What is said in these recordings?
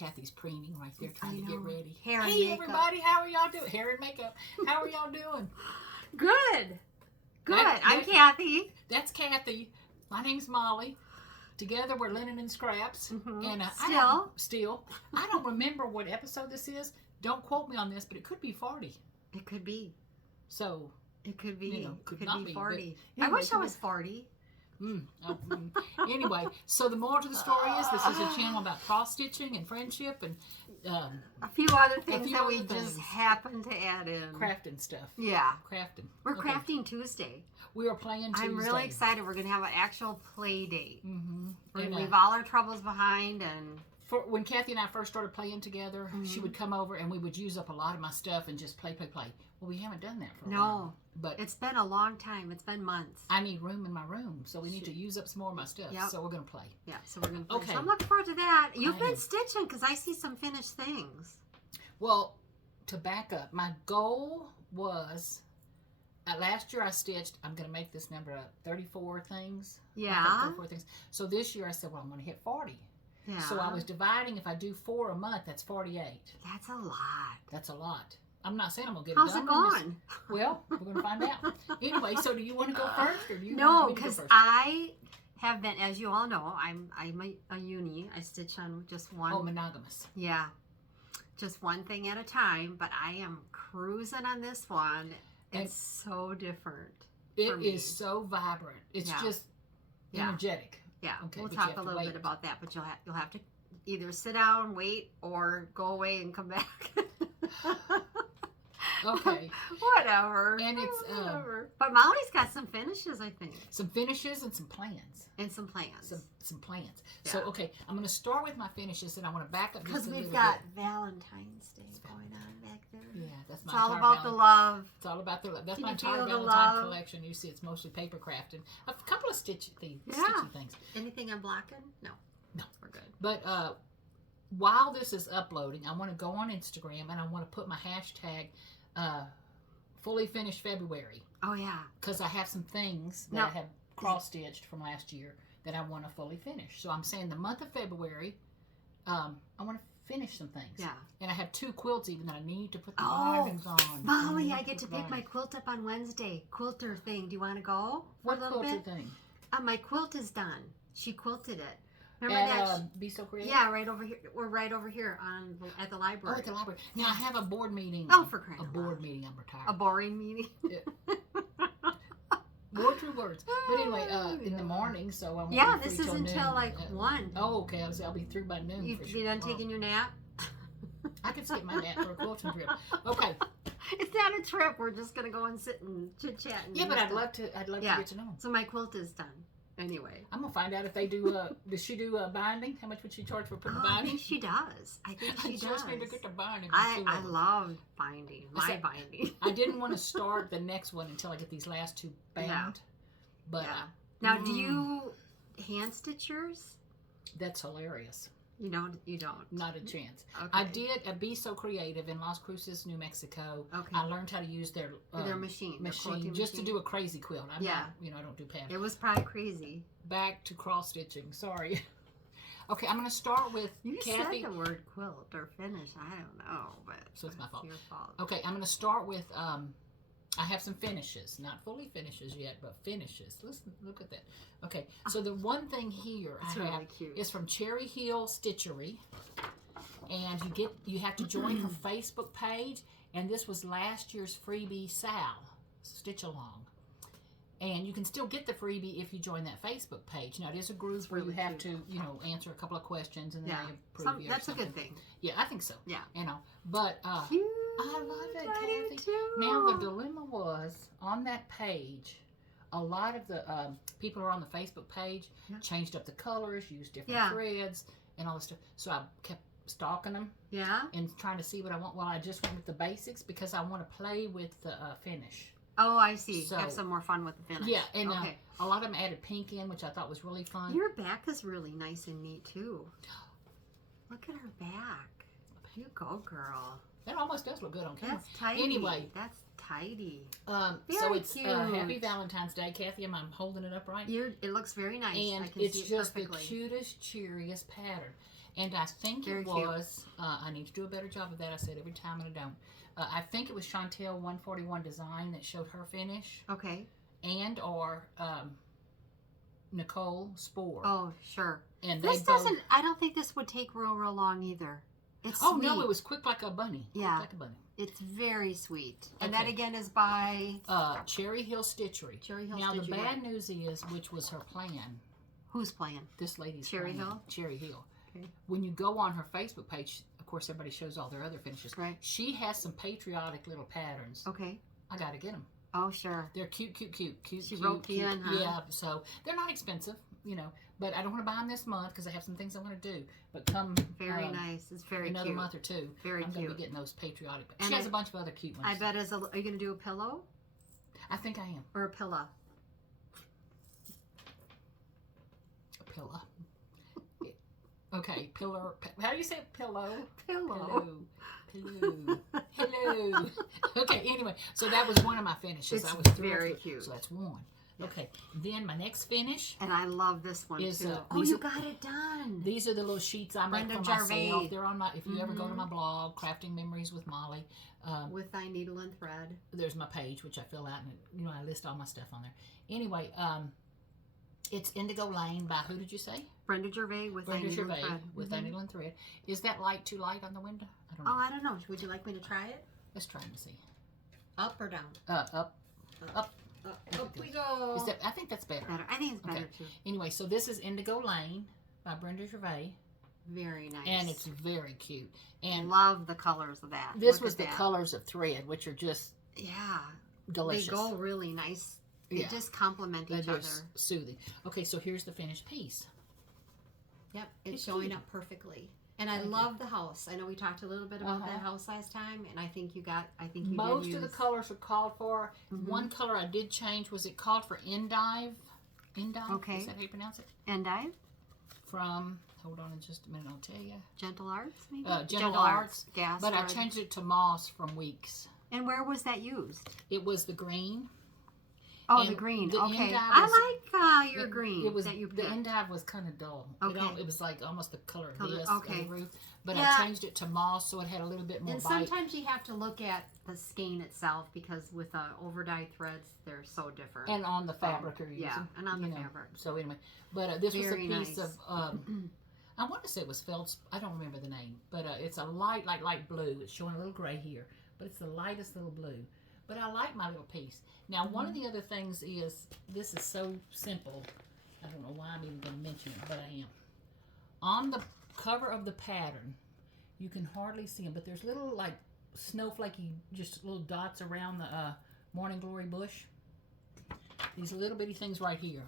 Kathy's preening right there, trying to get ready. Hair and hey, makeup. everybody, how are y'all doing? Hair and makeup. How are y'all doing? Good. I'm Kathy. That's Kathy. My name's Molly. Together we're Linen and Scraps. Mm-hmm. And Still. I don't remember what episode this is. Don't quote me on this, but it could be 40. It could be. So it could be. You know, could be 40. Anyway, I wish I was 40. Anyway, so the moral to the story is this is a channel about cross stitching and friendship and a few other things that we just happen to add in. Crafting stuff. Yeah. Crafting. We're crafting Tuesday. We are playing Tuesday. I'm really excited. We're going to have an actual play date. Mm-hmm. We're going to leave all our troubles behind. And when Kathy and I first started playing together, she would come over and we would use up a lot of my stuff and just play. Well, we haven't done that for a while. But it's been a long time. It's been months. I need room in my room, so we need to use up some more of my stuff. Yep. So we're going to play. Yeah, so we're going to play. Okay. So I'm looking forward to that. You've been stitching because I see some finished things. Well, to back up, my goal was, last year I stitched, I'm going to make this number up, 34 things. Yeah. 34 things. So this year I said, well, I'm going to hit 40. Yeah. So I was dividing, if I do 4 a month, that's 48. That's a lot. That's a lot. I'm not saying I'm going to get How's it done. How's it going? Well, we're going to find out. Anyway, so do you want to go first? Or do you no, want me to go because first? I have been, as you all know, I'm a uni. I stitch on just one. Oh, monogamous. Yeah. Just one thing at a time, but I am cruising on this one. It's so different. It is so vibrant. It's just energetic. Yeah, okay, we'll talk a little bit about that, but you'll have to either sit down, wait, or go away and come back. Okay. Whatever. And it's whatever. But Molly's got some finishes, I think. Some finishes and some plans. And some plans. Some plans. Yeah. So okay, I'm going to start with my finishes, and I want to back up because just a little we've got bit. Valentine's Day going on back there. Yeah, that's my. It's all about the love. It's all about the love. That's Can my you entire feel the Valentine love? collection. You see, it's mostly paper crafting. A couple of stitchy things. Anything I'm blocking? No. No, we're good. But while this is uploading, I want to go on Instagram and I want to put my hashtag fully finished February. Oh yeah. Because I have some things that I have cross stitched from last year that I want to fully finish. So I'm saying the month of February, I want to finish some things. Yeah. And I have 2 quilts even that I need to put the bindings on. Molly, I get to pick my quilt up on Wednesday. Quilter thing. Do you want to go for a little bit? What quilter thing? My quilt is done. She quilted it. Remember that? Be So Creative? Yeah, right over here. We're right over here at the library. Oh, at the library. Now I have a board meeting. Oh, for crying out loud. A board meeting. I'm retired. A boring meeting. More true words. But anyway, in the morning, so I won't be free this is until noon. like 1. Oh, okay. I'll be through by noon. You be done taking your nap? I can skip my nap for a quilting trip. Okay. It's not a trip. We're just gonna go and sit and chit chat. Yeah, but I'd love to get to know them. So my quilt is done. Anyway, I'm gonna find out if they do. Does she do binding? How much would she charge for putting the binding? I think she does. I think she does. Just need to get the binding. I love binding. Binding. I didn't want to start the next one until I get these last 2 bound. Yeah. But now, do you hand stitch yours? That's hilarious. You don't. Not a chance. Okay. I did a Be So Creative in Las Cruces, New Mexico. Okay. I learned how to use their machine just to do a crazy quilt. I'm not, I don't do pattern. It was probably crazy. Back to cross stitching. Sorry. Okay, I'm going to start with Kathy. You said the word quilt or finish. I don't know, but so it's my fault. Your fault. Okay, I'm going to start with. I have some finishes, not fully finishes yet, but finishes. Listen, look at that. Okay, so the one thing here really cute. Is from Cherry Hill Stitchery, and you have to join her Facebook page. And this was last year's freebie Stitch Along, and you can still get the freebie if you join that Facebook page. Now it is a group where you have to answer a couple of questions and then they approve you. That's a good thing. Yeah, I think so. Yeah, but cute. I love it, Kathy. Now, the dilemma was, on that page, a lot of the people who are on the Facebook page changed up the colors, used different threads, and all this stuff. So I kept stalking them and trying to see what I want. Well, I just went with the basics because I want to play with the finish. Oh, I see. So, have some more fun with the finish. Yeah, and a lot of them added pink in, which I thought was really fun. Your back is really nice and neat, too. Look at her back. You go, girl. That almost does look good on camera. That's tidy. Anyway. That's tidy. So it's cute. Happy Valentine's Day, Kathy. I'm holding it up right. It looks very nice. And I can it's see it just perfectly. the cutest, cheeriest pattern. And I think Very it was, I need to do a better job of that. I said every time and I don't. I think it was Chantel 141 Design that showed her finish. Okay. And or Nicole Spohr. Oh, sure. And this they doesn't, both, I don't think this would take real long either. It's oh, sweet. no, it was quick like a bunny. Yeah. Quick like a bunny. It's very sweet. And Okay. that again is by Cherry Hill Stitchery. Cherry Hill Now, Stitchery. the bad news is, which was her plan, Who's playing? this lady's Cherry plan, Hill? Cherry Hill. Okay. When you go on her Facebook page, of course, everybody shows all their other finishes. Right. She has some patriotic little patterns. Okay. I got to get them. Oh, sure. They're cute. She wrote you in, huh? Yeah, so they're not expensive, you know. But I don't want to buy them this month because I have some things I want to do. But come Very nice. It's very another cute. month or two, Very I'm going to cute. be getting those patriotic. And She has a bunch of other cute ones. I bet are you going to do a pillow I think I am. or a pillow? A pillow. Okay, pillar. How do you say it? Pillow? Pillow. Hello. Okay, anyway, so that was one of my finishes. It's I was thrilled very with it. cute. So that's one. Okay, then my next finish. And I love this one Is, too. these You are- got it done. These are the little sheets I make Brenda for myself. Gervais. They're on my. If you ever go to my blog, Crafting Memories with Molly, With thy needle and thread. there's my page which I fill out and I list all my stuff on there. Anyway, it's Indigo Lane by who did you say? Brenda Gervais with thy Brenda needle and Gervais thread. with thy needle and thread. Is that light too light on the window? I don't Oh, know. I don't know. Would you like me to try it? Let's try and see. Up or down? Up. Up we go. Is that, I think that's better. Better. I think it's better Okay. too. Anyway, so this is Indigo Lane by Brenda Gervais, Very nice. and it's very cute. And love the colors of that. this Look was at the that. colors of thread, which are just Yeah. delicious. They go really nice. They Yeah. just complement They're each other. just soothing. Okay, so here's the finished piece. Yep, it's It's showing cute. up perfectly. And I Thank you. love the house. I know we talked a little bit about that house last time, and I think you Most did of the use- colors are called for. Mhm. One color I did change was it called for Endive. Endive? Okay. Is that how you pronounce it? Endive, From, hold on in just a minute, I'll tell you. Gentle Arts, maybe? Gentle Arts. Gas. But I wood. changed it to Moss from Weeks. And where was that used? It was the green. Oh, And the green. the Okay. endive I was- like your green It was that you the picked. endive was kind of dull. Okay. It was like almost the color of Color- this okay. on the roof. But Yeah. I changed it to moss so it had a little bit more And bite. sometimes you have to look at the skein itself because with over-dyed threads, they're so different. And on the fabric you're using. Yeah, and on the you know. fabric. So anyway, but this Very was a piece nice. of I want to say it was I don't remember the name, but it's a light blue. It's showing a little gray here, but it's the lightest little blue. But I like my little piece. Now, one of the other things is, this is so simple. I don't know why I'm even going to mention it, but I am. On the cover of the pattern, you can hardly see them, but there's little like snowflakey, just little dots around the Morning Glory bush. These little bitty things right here.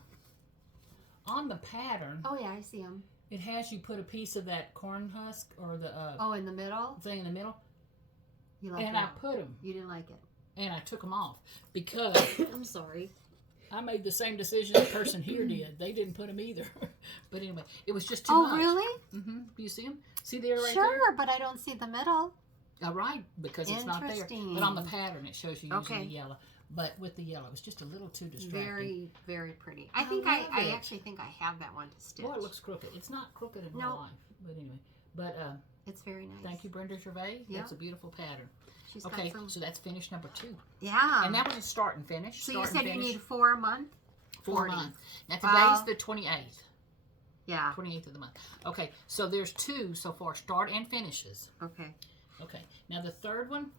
On the pattern, Oh, yeah, I see them. it has you put a piece of that corn husk or the Oh, in the middle? thing in the middle, You like and it? I put them, You didn't like it. and I took them off because I'm sorry. I made the same decision the person here did. They didn't put them either. But anyway, it was just too Oh, much. really? Mm-hmm. Do you see them? See there right Sure, but I don't see the middle. there? Right, because it's not there. Interesting. But on the pattern, it shows you using Okay. the yellow. But with the yellow, it was just a little too distracting. Very, very pretty. I I think love I it. actually think I have that one to stitch. Boy, it looks crooked. It's not crooked in real Nope. life. But anyway, but It's very nice. thank you, Brenda Gervais. Yeah. That's a beautiful pattern. She's Okay, got some. so that's finish number 2. Yeah. And that was a start and finish. So start you said and you finish, need 4 a month? 4 40. months. Now Wow. today's the 28th. Yeah. 28th of the month. Okay, so there's 2 so far, start and finishes. Okay. Okay, now the third one.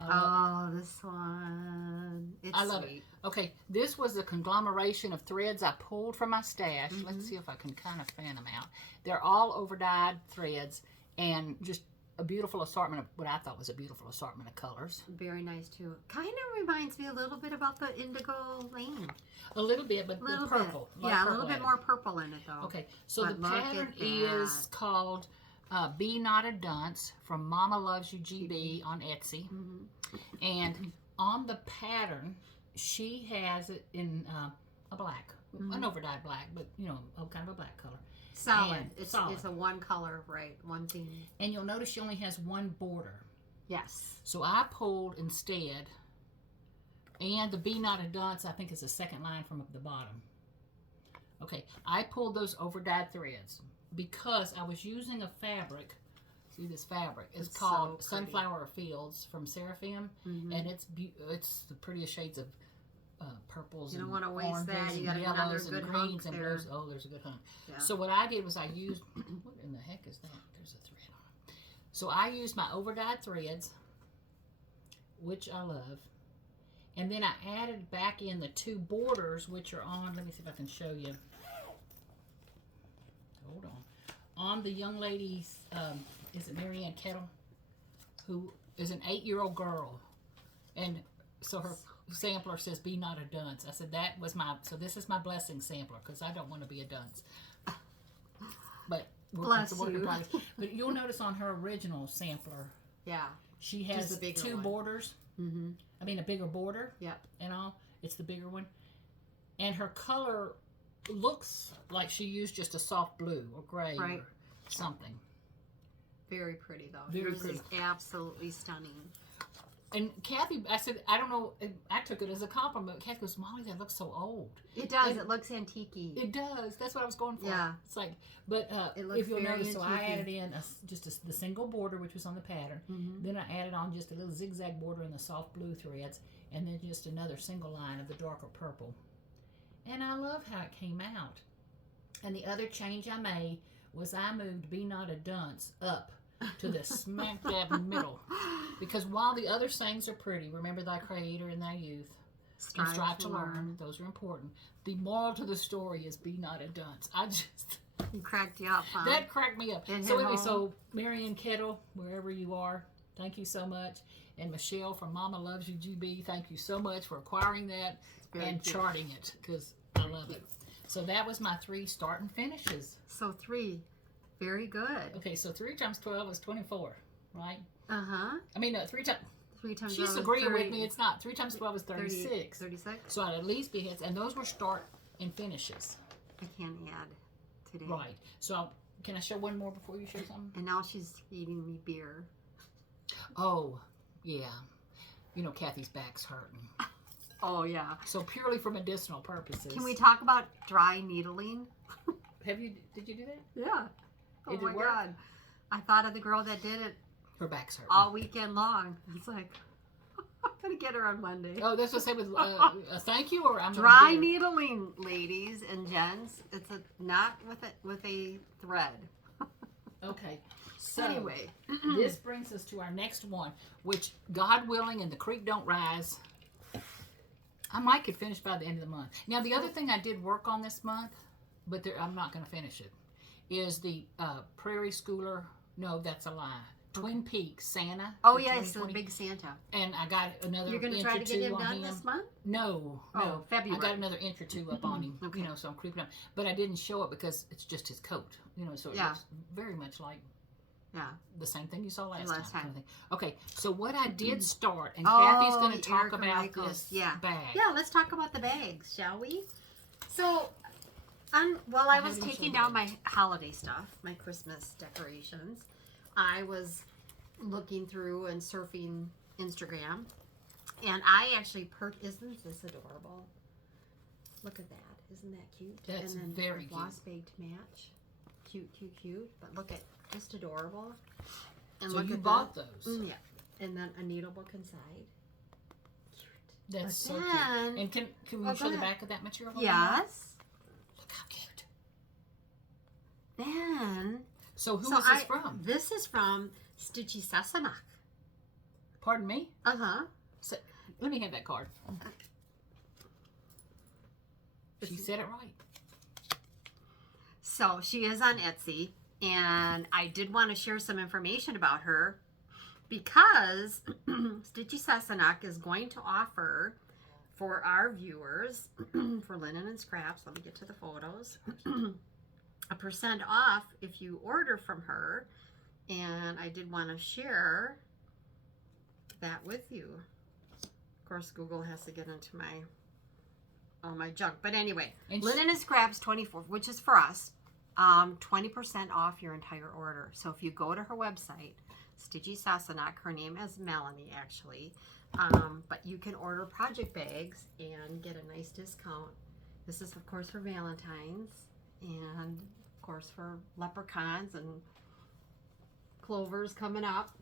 Oh, this one. It's I love sweet. it. Okay, this was a conglomeration of threads I pulled from my stash. Mm-hmm. Let's see if I can kind of fan them out. They're all over-dyed threads and just a beautiful assortment of what I thought was a beautiful assortment of colors. Very nice too. Kind of reminds me a little bit about the Indigo Lane. A little bit, but Little purple. bit. Like Yeah, a purple little bit at it. more purple in it though. Okay, so But the look at pattern that. is called Be Not a Dunce from Mama Loves You GB on Etsy. Mm-hmm. And on the pattern, she has it in a black, an overdyed black, but you know, kind of a black color. Solid. And It's solid. it's a one color, right? One theme. And you'll notice she only has one border. Yes. So I pulled instead, and the Be Not a Dunce, I think is the second line from the bottom. Okay, I pulled those overdyed threads. because I was using a fabric. See this fabric? It's It's called so pretty. Sunflower Fields from Seraphim, and it's the prettiest shades of purples. You don't and want to waste oranges that. You and got another yellows good and hunk greens and there. blues. Oh, there's a good hunk. Yeah. So what I did was I used what in the heck is that? There's a thread on it. So I used my overdyed threads, which I love, and then I added back in the 2 borders, which are on. Let me see if I can show you. Hold on. On the young lady's, is it Marianne Kettle, who is an 8-year-old girl, and so her sampler says "Be not a dunce." I said that was my. So this is my blessing sampler because I don't want to be a dunce. But Bless it's a work in you. progress. But you'll notice on her original sampler, Yeah. she has the bigger 2 one. borders. Mm-hmm. I mean, a bigger border. Yep. And all. It's the bigger one, and her color looks like she used just a soft blue or gray Right. or something. Very pretty though. Very Yours pretty. is absolutely stunning. And Kathy, I said, I don't know, I took it as a compliment. Kathy goes, "Molly, that looks so old." It does. And it looks antique-y. It does. That's what I was going for. Yeah. It's like, but It looks if you'll very notice, so I antique-y. added in the single border, which was on the pattern. Mm-hmm. Then I added on just a little zigzag border in the soft blue threads, and then just another single line of the darker purple. And I love how it came out. And the other change I made was I moved "Be Not a Dunce" up to the smack dab middle. Because while the other sayings are pretty, remember thy creator in thy youth, and strive to learn, those are important. The moral to the story is "Be not a dunce." I just, He cracked you up, huh? that cracked me up. And So him anyway, home. so Marianne Kettle, wherever you are, thank you so much. And Michelle from Mama Loves You GB, thank you so much for acquiring that Very and cute. charting it, because I love it. So that was my 3 start and finishes. So 3. Very good. Okay, so 3 times 12 is 24, right? Uh-huh. I mean, 3 times. 3 times She's 12 is agreeing 30 with me. It's not. 3 times 12 is 36. 36? So I'd at least be hits, and those were start and finishes. I can't add today. Right. So can I show one more before you show something? And now she's feeding me beer. Oh, yeah. You know, Kathy's back's hurting. Oh, yeah. So purely for medicinal purposes. Can we talk about dry needling? Did you do that? Yeah. Oh It did my work? God. I thought of the girl that did it Her back's hurting. all weekend long. It's like, I'm going to get her on Monday. Oh, that's what I said with a thank you, or I'm gonna Dry get her? needling, ladies and gents. It's not with a thread. Okay. So Anyway, this brings us to our next one, which, God willing, and the creek don't rise, I might could finish by the end of the month. Now, the other thing I did work on this month, but I'm not going to finish it, is the Prairie Schooler. No, that's a lie. Twin Peaks Santa. oh for yeah, it's the 2020. big Santa. And I got another You're going to inch try or to get two him on done him. this month? No, Oh, no. February. I got another inch or 2 up on him. Okay. You know, so I'm creeping up. But I didn't show it because it's just his coat. You know, so it Yeah. looks very much like Yeah. the same thing you saw last Last time. time. Kind of thing. Okay, so what I did start, and Oh, Kathy's going to talk Erica about Michaels. this Yeah. bag. Yeah, let's talk about the bags, shall we? So, while I was haven't taking showed down that. my holiday stuff, my Christmas decorations, I was looking through and surfing Instagram, and I actually isn't this adorable? Look at that. Isn't that cute? That's and then very a cute. floss bag to match. Cute, cute, cute. But look at, just adorable. And So look you at bought that. those. Yeah. And then a needle book inside. Cute. That's But so then- cute. And can Oh, we go show the ahead. back of that material? Yes. Look how cute. Then, So who so is this from? This is from Stitchy Sassenach. Pardon me? Uh-huh. So, let me have that card. She said it right. So she is on Etsy, and I did want to share some information about her because Stitchy Sassenach is going to offer for our viewers for linen and scraps. Let me get to the photos. a % off if you order from her, and I did want to share that with you. Of course, Google has to get into my junk, but anyway, And linen and scraps 24, which is for us, 20% off your entire order. So if you go to her website, Stitchy Sassenach, her name is Melanie actually, but you can order project bags and get a nice discount. This is of course for Valentine's, and course, for leprechauns and clovers coming up.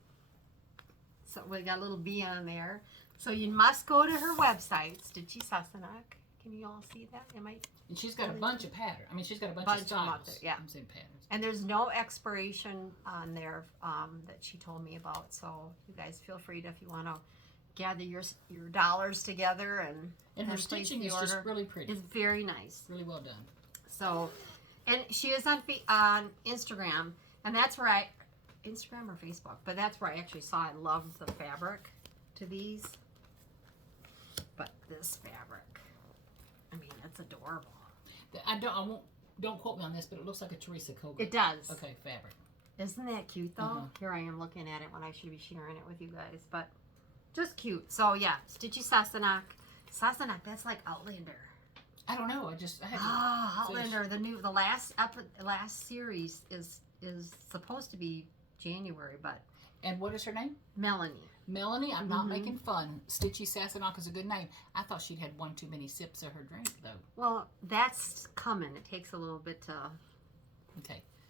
So we got a little bee on there. So you must go to her website, Stitchy Sassenach. Can you all see that? Am I? And she's got a bunch of patterns. I mean, she's got a bunch of styles. Yeah. I'm saying patterns. And there's no expiration on there that she told me about. So you guys feel free to, if you want to gather your dollars together and her stitching is just really pretty. It's very nice. Really well done. So, and she is on Instagram, and that's where Instagram or Facebook, but that's where I actually saw I loved the fabric to these. But this fabric, I mean, it's adorable. Don't quote me on this, but it looks like a Teresa Koga. It does. Okay, fabric. Isn't that cute though? Here I am looking at it when I should be sharing it with you guys, but just cute. So yeah, Stitchy Sassenach. Sassenach, that's like Outlander. I don't know. I had to Outlander. The last series is supposed to be January, but. And what is her name? Melanie. Melanie, I'm not making fun. Stitchy Sassenach is a good name. I thought she'd had one too many sips of her drink, though. Well, that's coming. It takes a little bit to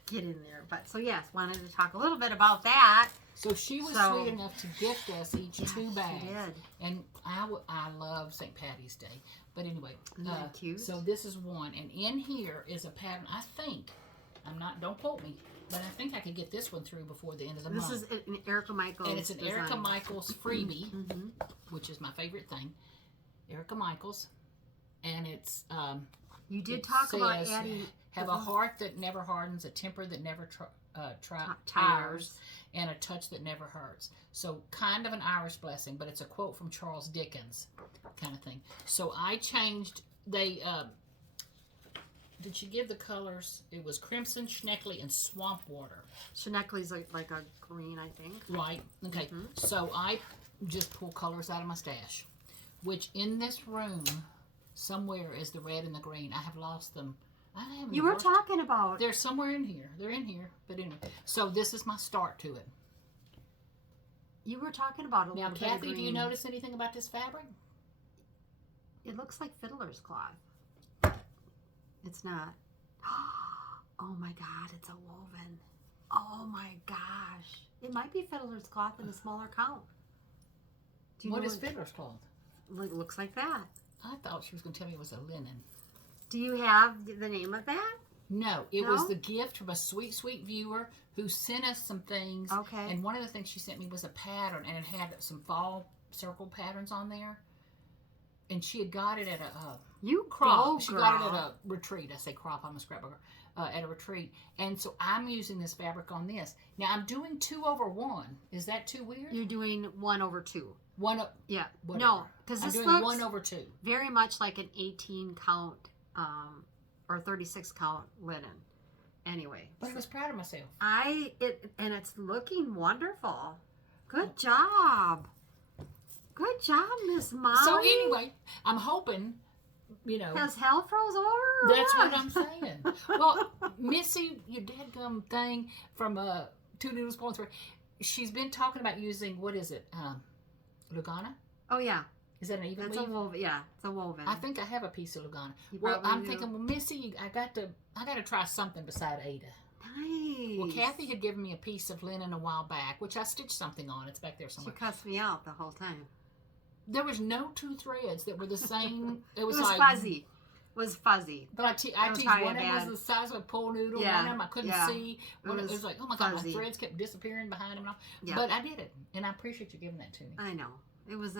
get in there. But so, yes, wanted to talk a little bit about that. So she was sweet enough to gift us each 2 bags. She did. And I love St. Patty's Day. But anyway, isn't that cute? So this is one. And in here is a pattern, I think. Don't quote me. But I think I could get this one through before the end of the month. This is an Erica Michaels And it's an design. Erica Michaels freebie, which is my favorite thing. Erica Michaels. And it's... you did talk about adding... Have a heart that never hardens, a temper that never tires, and a touch that never hurts. So kind of an Irish blessing, but it's a quote from Charles Dickens kind of thing. So I changed... Did she give the colors? It was Crimson, Schneckley, and Swamp Water. Schneckley's like a green, I think. Right. Okay. So I just pull colors out of my stash, which in this room somewhere is the red and the green. I have lost them. You were talking about. They're somewhere in here. They're in here. But anyway. So this is my start to it. You were talking about a little bit of Kathy, green. do you notice anything about this fabric? It looks like fiddler's cloth. It's not. Oh my God, it's a woven. Oh my gosh. It might be fiddler's cloth in a smaller count. What is fiddler's cloth? It looks like that. I thought she was going to tell me it was a linen. Do you have the name of that? No, it was the gift from a sweet, sweet viewer who sent us some things. Okay. And one of the things she sent me was a pattern, and it had some fall circle patterns on there. And she had got it at a crop. She got it at a retreat. I say crop, I'm a scrapbooker. At a retreat. And so I'm using this fabric on this. Now I'm doing 2/1. Is that too weird? You're doing 1/2. Yeah. Whatever. No, because this doing looks 1/2. very much like an 18 count or 36 count linen. Anyway. But I was proud of myself. And it's looking wonderful. Good job. Good job, Miss Molly. So anyway, I'm hoping, Has hell froze over? That's what I'm saying. Well, Missy, your dadgum thing from 2 Noodles Pulling Through, she's been talking about using, what is it, Lugana? Oh, yeah. Is that an even That's weave? a woven. Yeah, it's a woven. I think I have a piece of Lugana. You Well, I'm do. thinking, well, Missy, I got to try something beside Ada. Nice. Well, Kathy had given me a piece of linen a while back, which I stitched something on. It's back there She somewhere. cussed me out the whole time. There was no 2 threads that were the same. It was like fuzzy. It was fuzzy. But I teased one of them was the size of a pool noodle. Yeah. One of them I couldn't see. It was like, oh my God, fuzzy. my threads kept disappearing behind them. And all. Yeah. But I did it, and I appreciate you giving that to me. I know. It was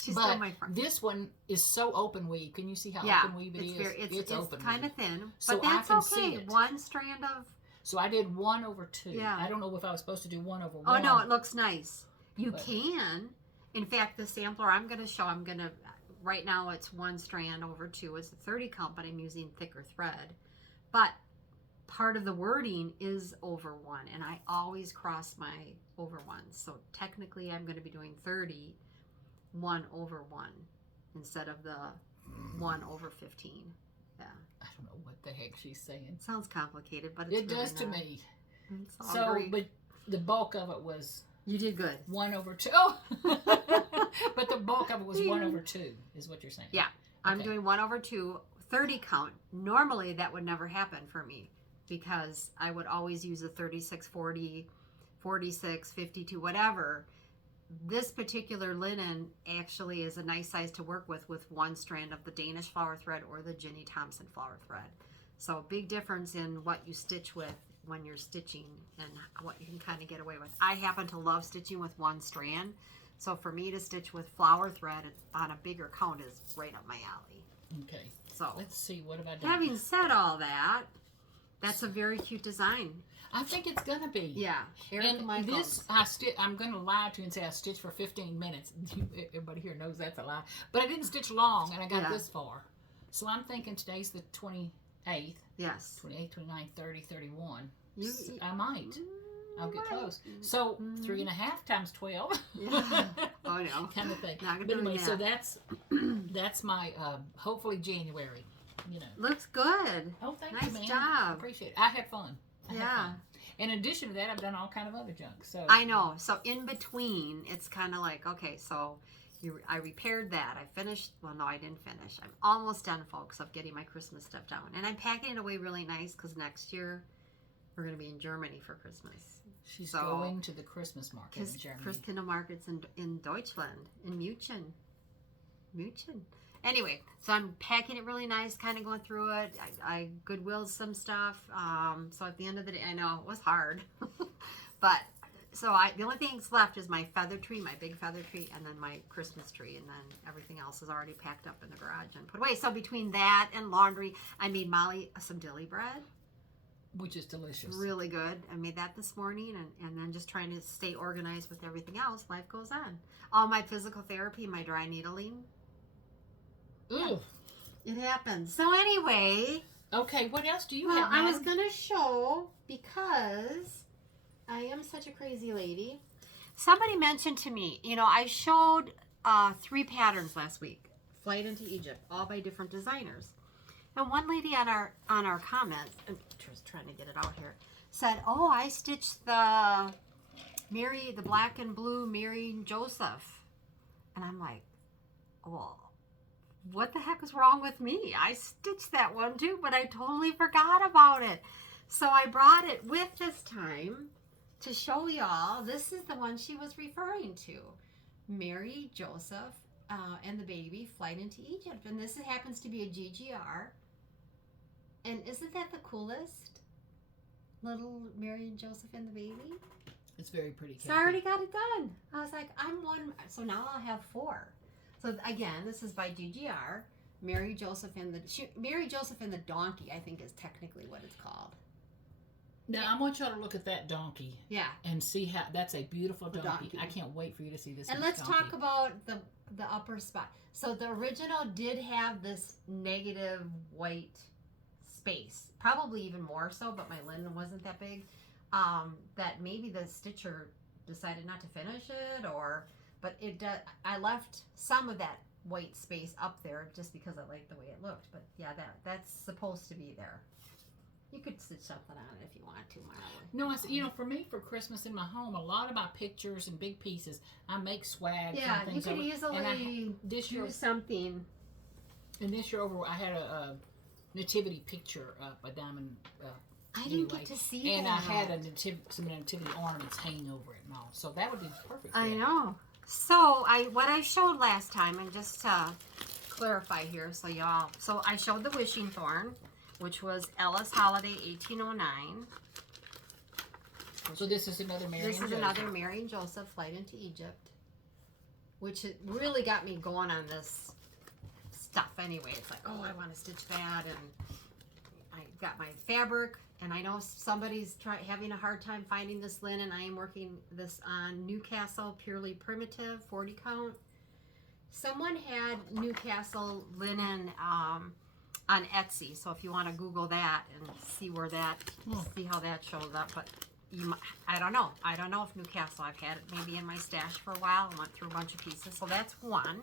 she's but still my friend. This one is so open weave. Can you see how open weave it is? It's open kind weave. of thin, So but that's I can okay. see it. One strand of. So I did 1/2. Yeah. I don't know if I was supposed to do 1/1. Oh no, it looks nice. You can. In fact, the sampler I'm going to show, right now it's 1 strand over 2. It's a 30 count, but I'm using thicker thread. But part of the wording is over 1, and I always cross my over 1s. So technically I'm going to be doing 30, 1/1, instead of the 1/15. Yeah. I don't know what the heck she's saying. Sounds complicated, but it's It does to not. me. It's all So, great. but the bulk of it was... You did good. 1/2. Oh! But the bulk of it was 1/2, is what you're saying. Yeah. I'm doing 1/2, 30 count. Normally that would never happen for me because I would always use a 36, 40, 46, 52, whatever. This particular linen actually is a nice size to work with one strand of the Danish flower thread or the Ginny Thompson flower thread. So big difference in what you stitch with when you're stitching and what you can kind of get away with. I happen to love stitching with one strand. So for me to stitch with flower thread on a bigger count is right up my alley. Okay. So let's see, what have I done? Having said all that, that's a very cute design. I think it's gonna be. Yeah. And this, I'm gonna lie to you and say I stitched for 15 minutes. Everybody here knows that's a lie. But I didn't stitch long, and I got this far. So I'm thinking today's the 28th. Yes. 28th, 29th, 30, 31. I might. I'll get close. So 3.5 times 12. Yeah. Oh no. Kind of thing. Not gonna But anyway, do so that. that's my hopefully January. You know. Looks good. Oh, thank nice you, man. Nice job. Appreciate it. I had fun. Yeah. In addition to that, I've done all kind of other junk. So I know. So in between, it's kind of like, okay, so I repaired that. I finished. Well, no, I didn't finish. I'm almost done, folks, of getting my Christmas stuff down. And I'm packing it away really nice because next year we're going to be in Germany for Christmas. She's going to the Christmas market in Germany. Christkindl markets in Deutschland, in München. Anyway, so I'm packing it really nice, kind of going through it. I Goodwilled some stuff. So at the end of the day, I know it was hard. But, so the only things left is my feather tree, my big feather tree, and then my Christmas tree. And then everything else is already packed up in the garage and put away. So between that and laundry, I made Molly some dilly bread. Which is delicious. Really good. I made that this morning and then just trying to stay organized with everything else. Life goes on. All my physical therapy, my dry needling. Ooh. It happens. So anyway. Okay, what else do you have? Well, I was going to show because I am such a crazy lady. Somebody mentioned to me, I showed 3 patterns last week. Flight into Egypt, all by different designers. And one lady on our comments, I'm just trying to get it out here, said, "Oh, I stitched the black and blue Mary and Joseph," and I'm like, "Well, what the heck is wrong with me? I stitched that one too, but I totally forgot about it." So I brought it with this time to show y'all. This is the one she was referring to, Mary, Joseph, and the baby, Flight into Egypt, and this happens to be a GGR. And isn't that the coolest? Little Mary and Joseph and the baby? It's very pretty. So I already got it done. I was like, I'm one. So now I'll have 4. So again, this is by GGR. Mary Joseph and the donkey, I think is technically what it's called. Now I want y'all to look at that donkey. Yeah. And see how that's a beautiful donkey. I can't wait for you to see this. And let's talk about the upper spot. So the original did have this negative white space, probably even more so, but my linen wasn't that big, that maybe the stitcher decided not to finish it, but I left some of that white space up there just because I liked the way it looked. But yeah, that's supposed to be there. You could stitch something on it if you want to, Marla. No, for me, for Christmas in my home, a lot of my pictures and big pieces, I make swag. Yeah, and things you could easily do something. And this year over, I had a nativity picture up, a diamond. I didn't get to see and that. And I had some nativity ornaments hanging over it and all. So that would be perfect. I know. So what I showed last time, and just to clarify here, so y'all. So I showed the Wishing Thorn, which was Ellis Holiday 1809. So this is another Mary and Joseph. This is another Mary and Joseph, Flight into Egypt, which it really got me going on this stuff anyway. It's like, oh, I want to stitch that, and I got my fabric, and I know somebody's having a hard time finding this linen. I am working this on Newcastle Purely Primitive 40 count. Someone had Newcastle linen on Etsy, so if you want to Google that and see where see how that shows up, but I don't know if Newcastle, I've had it maybe in my stash for a while. I went through a bunch of pieces, so that's one.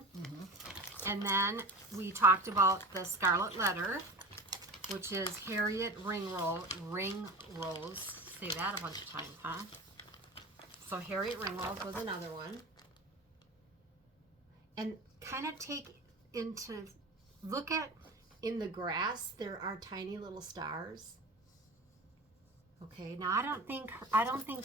And then we talked about the Scarlet Letter, which is Harriet Ring Rose. Say that a bunch of times, huh? So Harriet Ring Rose was another one. And kind of look at in the grass, there are tiny little stars. Okay, now I don't think,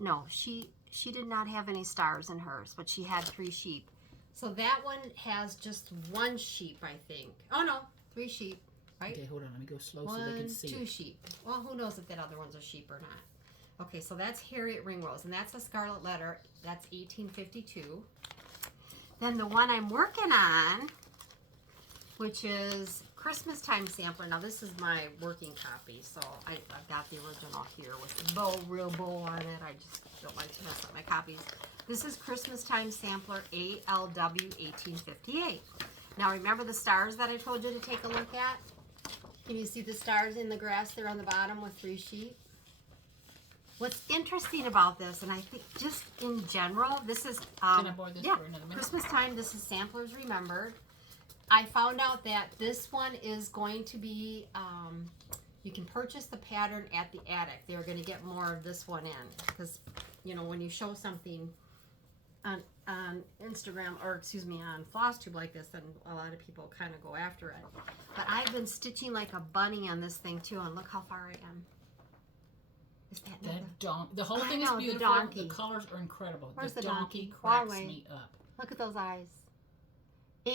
no, she did not have any stars in hers, but she had 3 sheep. So that one has just 1 sheep, I think. Oh no, 3 sheep, right? Okay, hold on, let me go slow so they can see 1, 2 it. sheep. Well, who knows if that other one's a sheep or not. Okay, so that's Harriet Ringrose, and that's a Scarlet Letter. That's 1852. Then the one I'm working on, which is Christmas Time Sampler. Now this is my working copy, so I've got the original here with the bow, real bow on it. I just don't like to mess up my copies. This is Christmas Time Sampler ALW 1858. Now remember the stars that I told you to take a look at? Can you see the stars in the grass there on the bottom with 3 sheep? What's interesting about this, and I think just in general, this is Can I borrow this for another minute? Christmas Time. This is Samplers Remembered. I found out that this one is going to be, you can purchase the pattern at the attic. They're going to get more of this one in because, you know, when you show something on Instagram, or excuse me, on Flosstube like this, then a lot of people kind of go after it. But I've been stitching like a bunny on this thing too, and look how far I am. Is that the whole thing is beautiful. The colors are incredible. Where's the donkey? donkey? Cracks me up. Look at those eyes.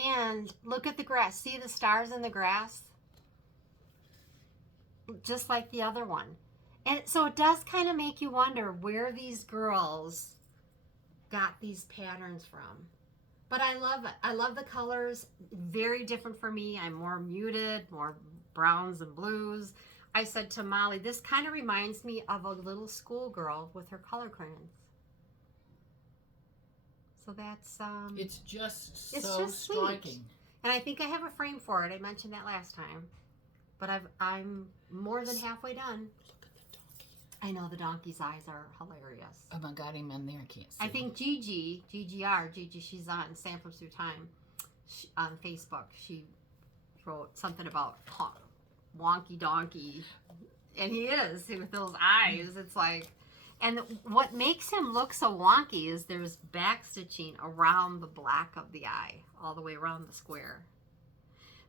And look at the grass. See the stars in the grass? Just like the other one. And so it does kind of make you wonder where these girls got these patterns from. But I love it. I love the colors. Very different for me. I'm more muted, more browns and blues. I said to Molly, this kind of reminds me of a little schoolgirl with her color crayons. So that's it's just it's so just striking. Sweet. And I think I have a frame for it. I mentioned that last time. But I'm more than halfway done. Look at the donkey. I know the donkey's eyes are hilarious. Oh my God, him in there, I can't see. I think Gigi, she's on Samplers Through Time on Facebook. She wrote something about Wonky Donkey. And he is, with those eyes. It's like, and what makes him look so wonky is there's back stitching around the black of the eye, all the way around the square.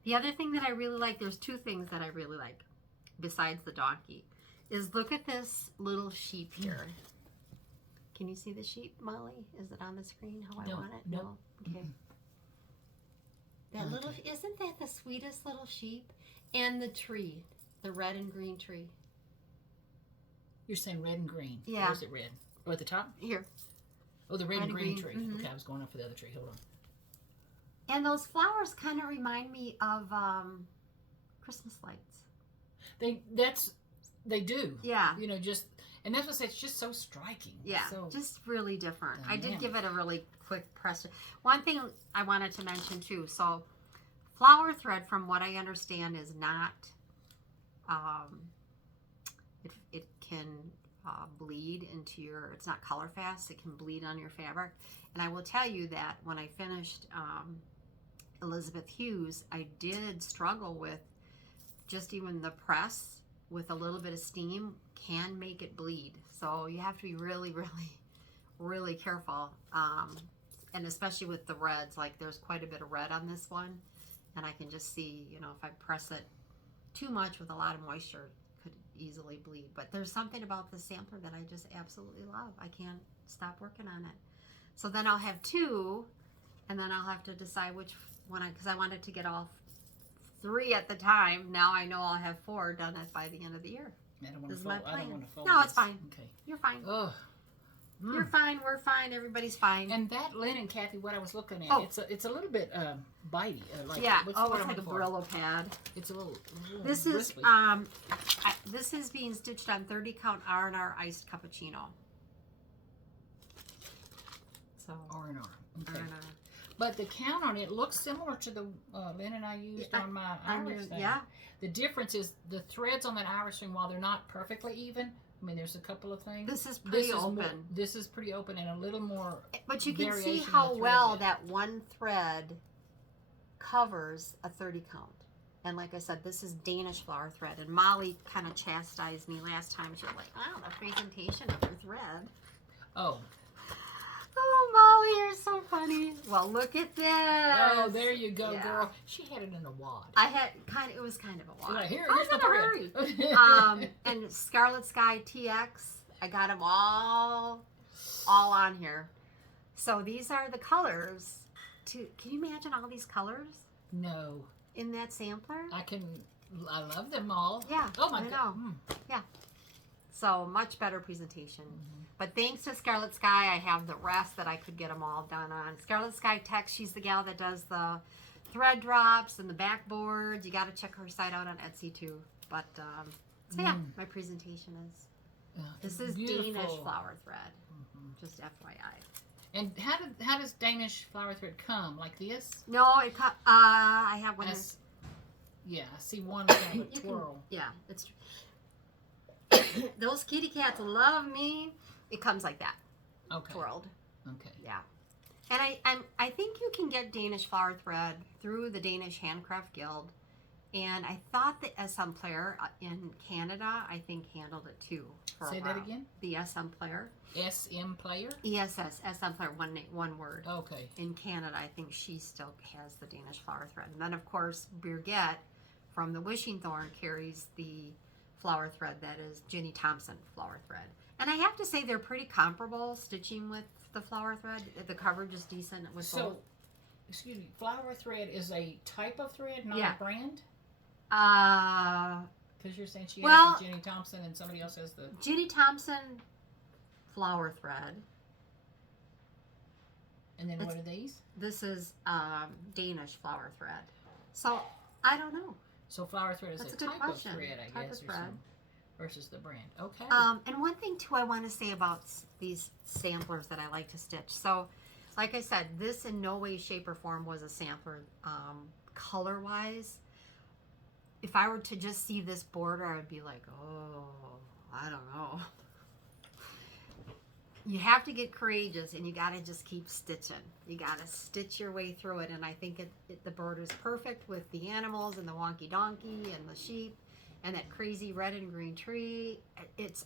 The other thing that I really like, there's 2 things that I really like, besides the donkey, is look at this little sheep here. Can you see the sheep, Molly? Is it on the screen how I want it? No. Okay. That little, isn't that the sweetest little sheep? And the tree, the red and green tree. You're saying red and green. Yeah. Or is it red? Oh, at the top? Here. Oh, the red and green tree. Mm-hmm. Okay, I was going up for the other tree. Hold on. And those flowers kind of remind me of Christmas lights. They do. Yeah. You know, just, and that's what it's just so striking. Yeah, so just really different. dynamic. I did give it a really quick press. One thing I wanted to mention too, so flower thread, from what I understand, is not, it can bleed into your, it's not color fast, it can bleed on your fabric. And I will tell you that when I finished Elizabeth Hughes, I did struggle with just even the press with a little bit of steam can make it bleed. So you have to be really, really, really careful. And especially with the reds, like there's quite a bit of red on this one. And I can just see, you know, if I press it too much with a lot of moisture, it could easily bleed. But there's something about the sampler that I just absolutely love. I can't stop working on it. So then I'll have 2, and then I'll have to decide which one, because I wanted to get all 3 at the time. Now I know I'll have 4 done by the end of the year. I don't want This to is my fold. I plan. don't want to fold. No, it's this. fine. Okay. You're fine. Oh. You're fine. We're fine. Everybody's fine. And that linen, Kathy, what I was looking at, Oh. it's a little bit bitey. Like, Yeah. what's Oh, the word it's I'm like a looking for? Brillo pad. It's a little This is bristly. this is being stitched on 30 count R&R iced cappuccino. So R&R. Okay. R&R. But the count on it looks similar to the linen I used on my iris thing. Yeah. The difference is the threads on that iris ring, while they're not perfectly even, I mean, there's a couple of things. This is pretty open. This is pretty open and a little more. But you can see variation how on the well thread that one thread covers a 30 count. And like I said, this is Danish flower thread. And Molly kind of chastised me last time. She was like, oh, the presentation of your thread. Oh. Oh, Oh, you're so funny. Well, look at this. Oh, there you go, Yeah. girl. She had it in a wad. I had it was kind of a wad. Like, here, I here's was my in a thread. hurry. And Scarlet Sky TX, I got them all on here. So these are the colors. Can you imagine all these colors No. in that sampler? I love them all. Yeah. Oh my I God. know. Yeah. So much better presentation. But thanks to Scarlet Sky, I have the rest that I could get them all done on. Scarlet Sky Tech, she's the gal that does the thread drops and the backboards. You got to check her site out on Etsy too. But so yeah, my presentation is this is beautiful. Danish flower thread. Just FYI. And how does Danish flower thread come? Like this? No, I have one. Yeah, I see one kind of a twirl. Yeah, it's those kitty cats love me. It comes like that. Okay. Twirled. Okay. Yeah. And I think you can get Danish flower thread through the Danish Handcraft Guild. And I thought the SM Player in Canada, I think, handled it too. Say that again? The SM Player. SM Player? ESS, SM Player, one word. Okay. In Canada, I think she still has the Danish flower thread. And then, of course, Birgit from the Wishing Thorn carries the flower thread that is Jenny Thompson flower thread. And I have to say they're pretty comparable stitching with the flower thread. The coverage is decent with both. Excuse me, flower thread is a type of thread, not Yeah. a brand? Because you're saying she has the Jenny Thompson and somebody else has the... Jenny Thompson flower thread. And then what are these? This is Danish flower thread. So, I don't know. So flower thread is That's a a good type question. of thread, I Type guess, of or thread. some, versus the brand. Okay. And one thing, too, I want to say about these samplers that I like to stitch. So, like I said, this in no way, shape, or form was a sampler color-wise. If I were to just see this border, I would be like, oh, I don't know. You have to get courageous, and you got to just keep stitching. You got to stitch your way through it, and I think the border is perfect with the animals and the wonky donkey and the sheep and that crazy red and green tree. It's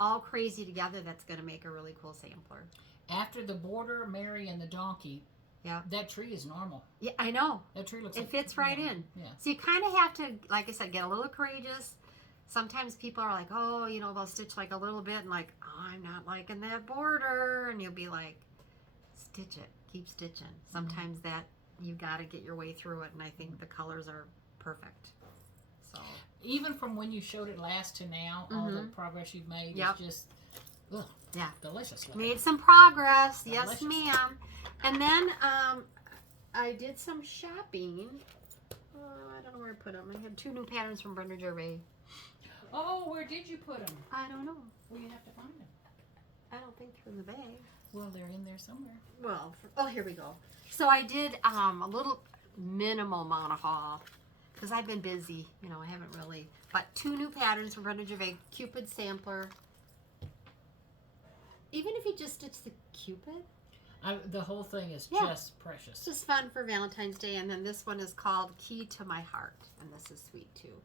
all crazy together. That's going to make a really cool sampler. After the border, Mary, and the donkey, yeah, that tree is normal. Yeah, I know. That tree looks. It fits right in. Yeah. So you kind of have to, like I said, get a little courageous. Sometimes people are like, oh, you know, they'll stitch like a little bit and like, oh, I'm not liking that border. And you'll be like, stitch it. Keep stitching. Sometimes that you got to get your way through it. And I think the colors are perfect. So even from when you showed it last to now, all the progress you've made is just, delicious. Made some progress. Delicious. Yes, ma'am. And then I did some shopping. I don't know where I put them. I had 2 new patterns from Brenda Gervais. Oh, where did you put them? I don't know. Well, you have to find them. I don't think they're in the bag. Well, they're in there somewhere. Well, oh, here we go. So I did a little minimal amount of haul because I've been busy. You know, I haven't really. But 2 new patterns from Brenda Gervais. Cupid sampler. Even if you just stitch the Cupid. The whole thing is Yeah. just precious. It's just fun for Valentine's Day. And then this one is called Key to My Heart. And this is sweet too.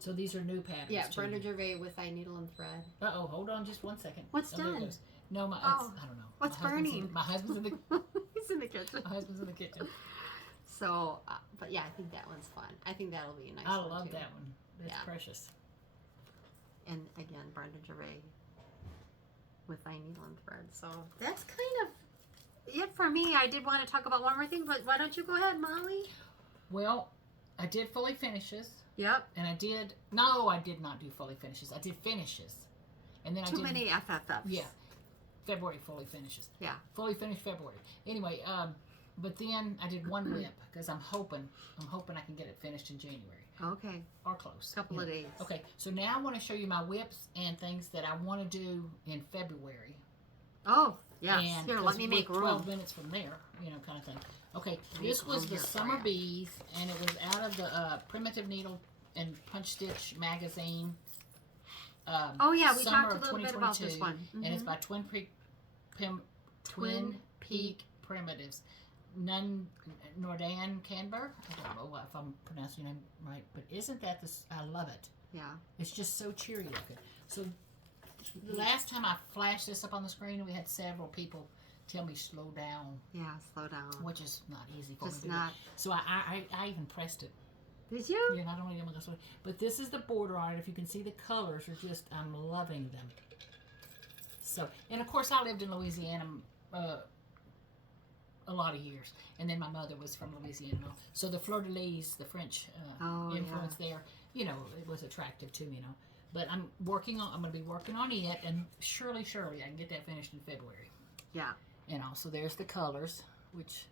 So these are new patterns. Yeah, to Brenda you. Gervais with eye needle and thread. Uh-oh, hold on just one second. What's Oh, there it done? goes. No, I don't know. What's My husband's burning? My husband's in the He's in the kitchen. my husband's in the kitchen. So, but yeah, I think that one's fun. I think that'll be a nice I one love too. that one. It's Yeah. precious. And again, Brenda Gervais with eye needle and thread. So that's kind of it for me. I did want to talk about one more thing, but why don't you go ahead, Molly? Well, I did fully finishes. Yep. And I did not do fully finishes. I did finishes. And then Too I did many FFFs. Yeah. February fully finishes. Yeah. Fully finished February. Anyway, but then I did one whip because I'm hoping I can get it finished in January. Okay. Or close. Couple of days. Okay, so now I want to show you my whips and things that I want to do in February. Oh, yes. And Here, let me make room. 12 minutes from there, kind of thing. Okay, this was the Summer Bees, and it was out of the Primitive Needle and Punch Stitch magazine. Oh, yeah, we Summer talked a of little bit about this one. And it's by Twin Peak Primitives. Nordan Canberra. I don't know if I'm pronouncing your name right, but isn't that this? I love it. Yeah. It's just so cheery looking. So the last time I flashed this up on the screen, we had several people tell me slow down. Yeah, slow down. Which is not easy for me Just to not. do. So I even pressed it. Did you? Yeah, not only am I going to, but this is the border on it. If you can see, the colors are just, I'm loving them. So, and of course, I lived in Louisiana a lot of years, and then my mother was from Louisiana. So the fleur de lis, the French influence there, you know, it was attractive to me, you know. But I'm going to be working on it, and surely, I can get that finished in February. Yeah. And also, there's the colors, which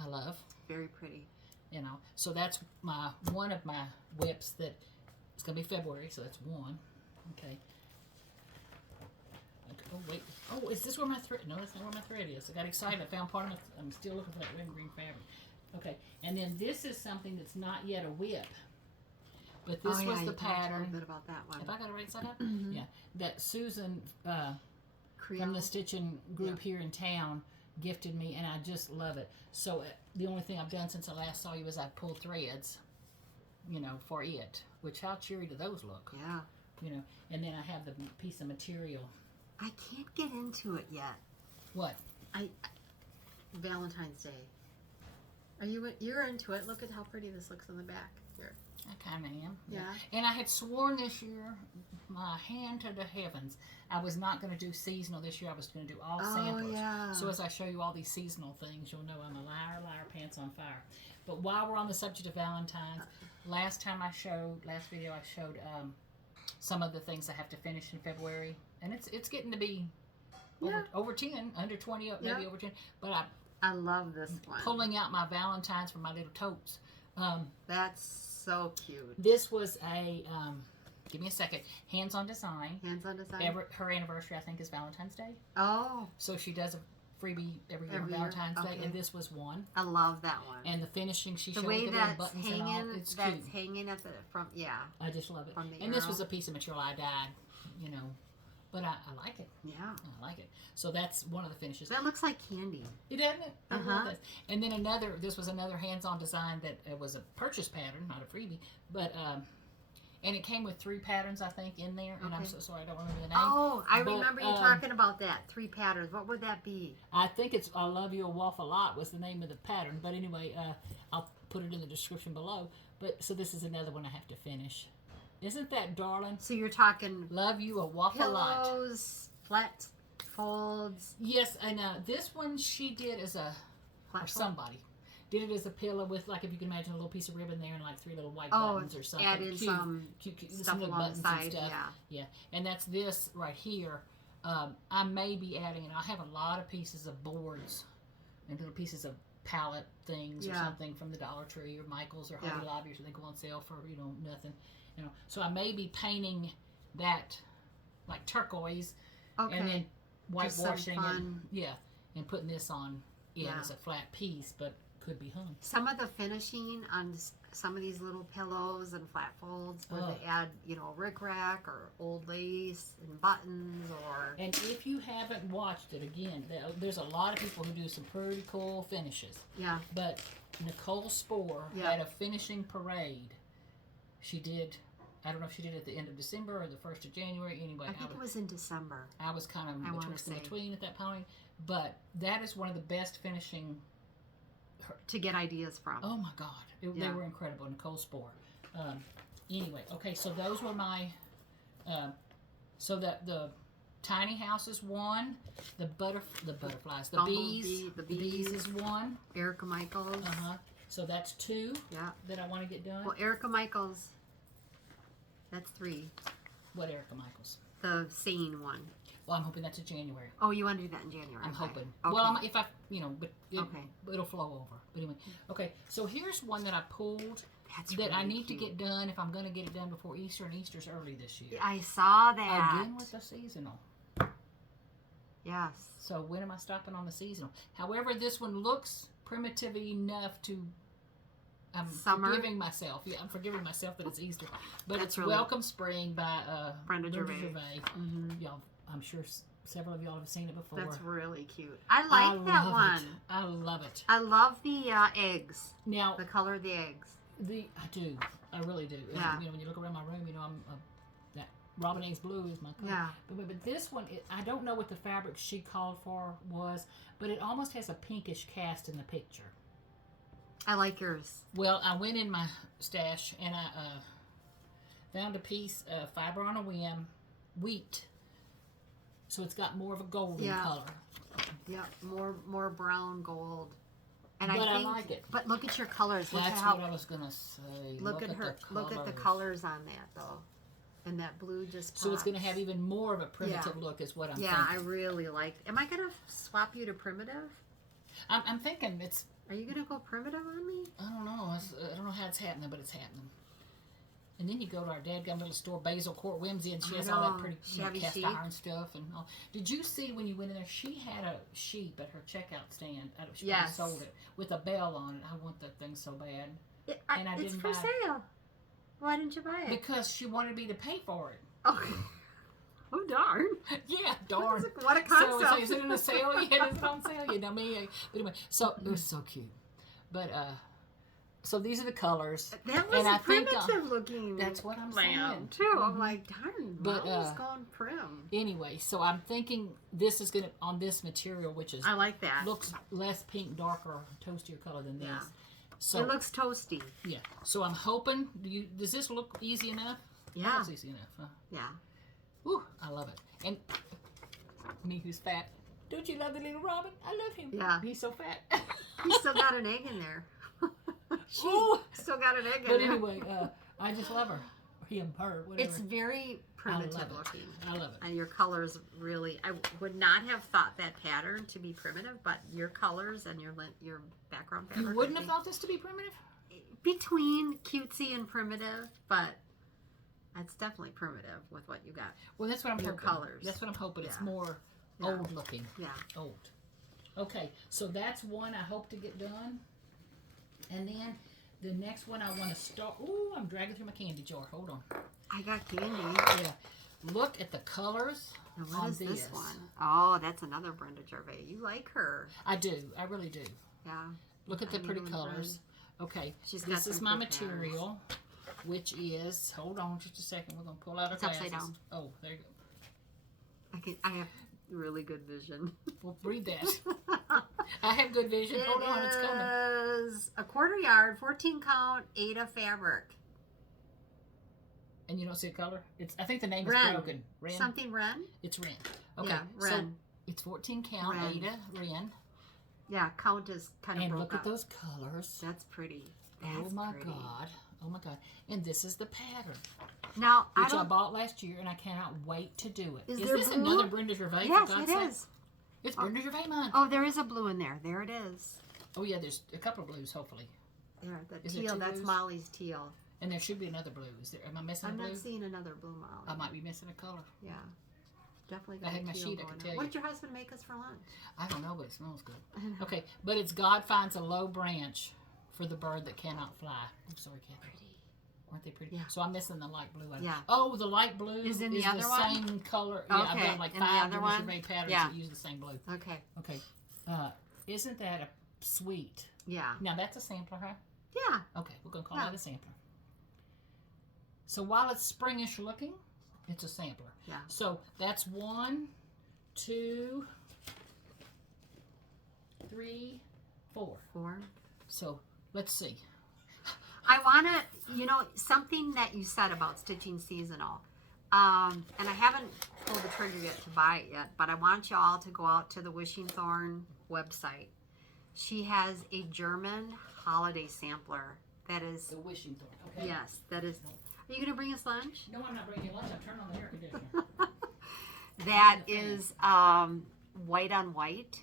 I love. Very pretty. You know, so that's one of my whips that it's going to be February, so that's one. Okay. Oh, wait. Oh, is this where my thread? No, that's not where my thread is. I got excited. I found part of it. I'm still looking for that red and green fabric. Okay. And then this is something that's not yet a whip. But this was the pattern. A little bit about that one. Have I got it right side up? Mm-hmm. Yeah. That Susan from the stitching group here in town gifted me, and I just love it. So the only thing I've done since I last saw you is I pulled threads, you know, for it. Which, how cheery do those look? Yeah. You know, and then I have the piece of material. I can't get into it yet. What? Valentine's Day. You're into it? Look at how pretty this looks on the back. Here. I kind of am. Yeah. And I had sworn this year, my hand to the heavens, I was not going to do seasonal this year. I was going to do all samplers. Oh, yeah. So as I show you all these seasonal things, you'll know I'm a liar, pants on fire. But while we're on the subject of Valentine's, last video I showed some of the things I have to finish in February. And it's getting to be over 10, under 20, maybe over 10. But I love this one. Pulling out my Valentines from my little totes. That's so cute. This was a, give me a second, hands-on design. Hands-on design? Her anniversary, I think, is Valentine's Day. Oh. So she does a freebie every year on Valentine's Day, and this was one. I love that one. And the finishing, she showed the way the little buttons and all. It's that's cute. Hanging at the front, I just love it. From the and this arrow. was a piece of material I dyed, you know. But I like it. Yeah. I like it. So that's one of the finishes. That looks like candy. It doesn't it? And then this was another hands-on design that was a purchase pattern, not a freebie. But, and it came with 3 patterns, I think, in there. And I'm so sorry, I don't remember the name. Oh, I remember you talking about that. 3 patterns. What would that be? I think it's I Love You a Waffle Lot was the name of the pattern. But anyway, I'll put it in the description below. But so this is another one I have to finish. Isn't that darling? So you're talking Love You a Waffle Lot. Pillows, flat folds. Yes, and this one she did as a, or somebody did it as a pillow with, like, if you can imagine, a little piece of ribbon there and like 3 little white buttons or something. Add in some cute stuff little along the side. and stuff. Yeah. And that's this right here. I may be adding, and I have a lot of pieces of boards and little pieces of palette things or something from the Dollar Tree or Michael's or Hobby Lobby, or they go on sale for, you know, nothing. You know, so I may be painting that like turquoise, and then whitewashing and putting this on as a flat piece, but could be hung. Some of the finishing on some of these little pillows and flat folds, where they add, you know, rickrack or old lace and buttons, or. And if you haven't watched it, again, there's a lot of people who do some pretty cool finishes. Yeah. But Nicole Spohr had a finishing parade. She did, I don't know if she did it at the end of December or the 1st of January. Anyway, I think it was in December. I was kind of in between at that point. But that is one of the best finishing. To get ideas from. Oh my God. They were incredible. Nicole Spohr. Anyway, okay, so those were my, so that the tiny house is one, the butterflies, the bees is one. Erica Michaels. So that's 2 that I want to get done. Well, Erica Michaels, that's 3. What Erica Michaels? The sane one. Well, I'm hoping that's in January. Oh, you want to do that in January? I'm hoping. Okay. Well, if I, you know, but it'll flow over. But anyway, okay. So here's one that I pulled that I need to get done if I'm going to get it done before Easter, and Easter's early this year. I saw that. Again with the seasonal. Yes. So when am I stopping on the seasonal? However, this one looks primitive enough to. I'm forgiving myself. Yeah, I'm forgiving myself that it's Easter. But it's really Welcome Spring by Brenda Gervais. Y'all, I'm sure several of y'all have seen it before. That's really cute. I like that one. I love it. I love the eggs. Now, the color of the eggs. I do. I really do. Yeah. You know, when you look around my room, you know, Robinette's blue is my color. Yeah. But this one, I don't know what the fabric she called for was, but it almost has a pinkish cast in the picture. I like yours. Well, I went in my stash and I found a piece of fiber on a whim, wheat. So it's got more of a golden color. Yeah, more brown gold. And but I think, like it. But look at your colors. Look That's at how, what I was gonna say. Look at her. Look at the colors on that though, and that blue just. Pops. So it's gonna have even more of a primitive look, is what I'm thinking. Yeah, I really like. Am I gonna swap you to primitive? I'm thinking it's. Are you gonna go primitive on me? I don't know. I don't know how it's happening, but it's happening. And then you go to our dadgum little store, Basil Court Whimsy, and she has all that pretty cast iron stuff and all. Did you see when you went in there? She had a sheep at her checkout stand. She sold it with a bell on it. I want that thing so bad. And I it's didn't for buy sale. it. Why didn't you buy it? Because she wanted me to pay for it. Oh, oh darn. Yeah, darn. What a concept. So is it in a sale yet? Is it on sale? You know me. But anyway, so it was so cute. But so these are the colors. That was a primitive looking. That's what I'm saying too. I'm like, darn, but going prim. Anyway, so I'm thinking this is gonna on this material, which is I like that. Looks less pink, darker, toastier color than this. Yeah. So it looks toasty. Yeah. So I'm hoping. Does this look easy enough? Yeah. It's easy enough. Huh? Yeah. Ooh, I love it. And me, who's fat. Don't you love the little Robin? I love him. Yeah. He's so fat. He's still got an egg in there. She still got an egg in there. But anyway, I just love her. Him, her, whatever. It's very primitive looking. I love it. And your colors really, I would not have thought that pattern to be primitive, but your colors and your background fabric. You wouldn't have thought this to be primitive? Between cutesy and primitive, but it's definitely primitive with what you got. Well, that's what I'm your hoping. Colors. That's what I'm hoping. It's more old looking. Yeah. Old. Okay, so that's one I hope to get done. And then the next one I want to start. Ooh, I'm dragging through my candy jar. Hold on. I got candy. Yeah. Look at the colors what is this one? Oh, that's another Brenda Gervais. You like her. I do. I really do. Yeah. Look at the pretty colors. Okay. This is my material, which is, hold on just a second. We're going to pull out our glasses. Upside down. Oh, there you go. I have really good vision. Well, read that. I have good vision. Hold on, it's coming. It is a 1/4 yard, 14 count, Aida fabric. And you don't see a color? It's. I think the name Wren. is broken. Wren. Something Wren? It's Wren. Okay. Yeah, Wren. So it's 14 count, Wren. Aida, Wren. Yeah, count is kind of And broke look up. at those colors. That's pretty. Oh my God. Oh my God. And this is the pattern. Now, which I bought last year, and I cannot wait to do it. Is there this blue? another Brenda Gervais? Yes, for God's it sake? is. It's Brenda Gervais mine. Oh, there is a blue in there. There it is. Oh yeah, there's a couple of blues, hopefully. There, the Is teal. there 2 That's blues? Molly's teal. And there should be another blue. Is there? Am I missing a blue? I'm not seeing another blue Molly. I might be missing a color. Yeah. Definitely I got had my teal sheet, I going can on. tell you. What did your husband make us for lunch? I don't know, but it smells good. Okay, but it's God finds a low branch for the bird that cannot fly. I'm sorry, Kathy. Pretty. Aren't they pretty? Yeah. So I'm missing the light blue one. Yeah. Oh, the light blue is in the other one? Same color. Yeah, I've Okay, got like and the 5 other Brenda one? Gervais patterns Yeah. that use the same blue. Okay. Okay. Isn't that a sweet? Yeah. Now that's a sampler, huh? Yeah. Okay, we're gonna call that a sampler. So while it's springish looking, it's a sampler. Yeah. So that's 1, 2, 3, 4. 4. So let's see. I want to, something that you said about stitching seasonal. And I haven't pulled the trigger yet to buy it yet, but I want you all to go out to the Wishing Thorn website. She has a German holiday sampler that is... The Wishing Thorn, okay. Yes, that is... Are you going to bring us lunch? No, I'm not bringing you lunch. I'm turning on the air conditioner. That is white on white.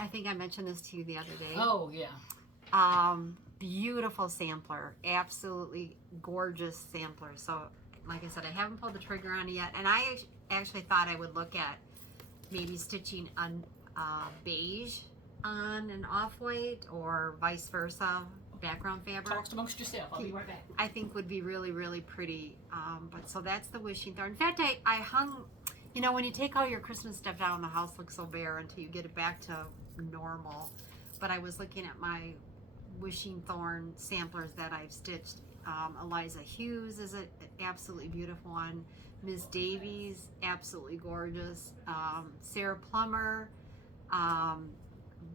I think I mentioned this to you the other day. Oh, yeah. Beautiful sampler. Absolutely gorgeous sampler. So, like I said, I haven't pulled the trigger on it yet. And I actually thought I would look at maybe stitching a beige on an off-white or vice versa background fabric. Talk amongst yourself. I'll be right back. I think would be really, really pretty. But so that's the Wishing Thorn. In fact, I hung, when you take all your Christmas stuff down, the house looks so bare until you get it back to normal. But I was looking at my Wishing Thorn samplers that I've stitched Eliza Hughes is an absolutely beautiful one. Ms. Davies, absolutely gorgeous. Sarah Plummer,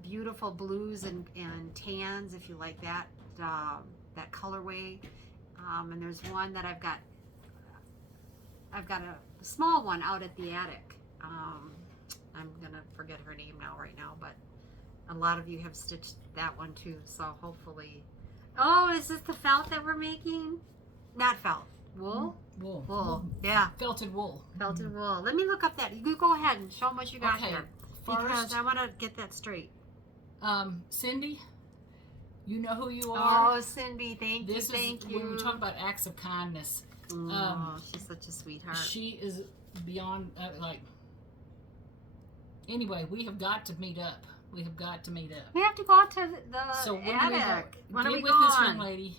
beautiful blues and tans if you like that colorway. And there's one that I've got a small one out at the attic. I'm gonna forget her name right now, but a lot of you have stitched that one too, so hopefully. Oh, is this the felt that we're making? Not felt. Wool? Wool. Yeah. Felted wool. Felted wool. Let me look up that. You go ahead and show them what you got there. Because First, I want to get that straight. Cindy, you know who you are. Oh, Cindy, thank you. When we talk about acts of kindness. Oh, she's such a sweetheart. She is beyond, anyway, we have got to meet up. We have to go out to the so when attic. When are we with going? This young lady.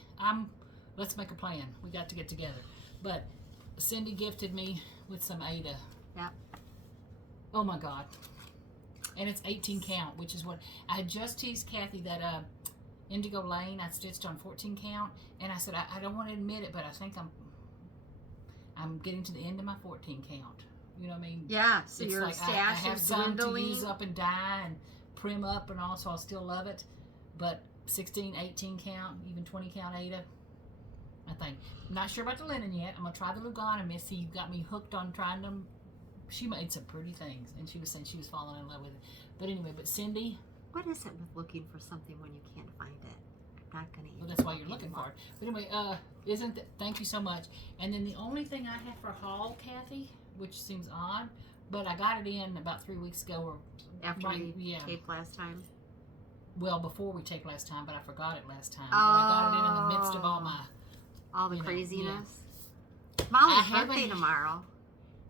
Let's make a plan. We got to get together. But Cindy gifted me with some Ada. Yeah. Oh my God. And it's 18 count, which is what I had just teased Kathy that Indigo Lane I stitched on 14 count, and I said I don't want to admit it, but I think I'm getting to the end of my 14 count. You know what I mean? Yeah. So it's your like stash I have is some dwindling. to use up and dye and prim up, and also I still love it. But 16, 18 count, even 20 count Ada, I think. I'm not sure about the linen yet. I'm gonna try the Lugana. Missy got me hooked on trying them. She made some pretty things, and she was saying she was falling in love with it. But anyway, Cindy. What is it with looking for something when you can't find it? I'm not gonna. Well, that's why you're looking for it. But anyway, thank you so much. And then the only thing I have for haul, Kathy, which seems odd, but I got it in about 3 weeks ago, or after we taped last time. Well, before we taped last time, but I forgot it last time. But I got it in the midst of all the craziness. Yeah. Molly's birthday tomorrow.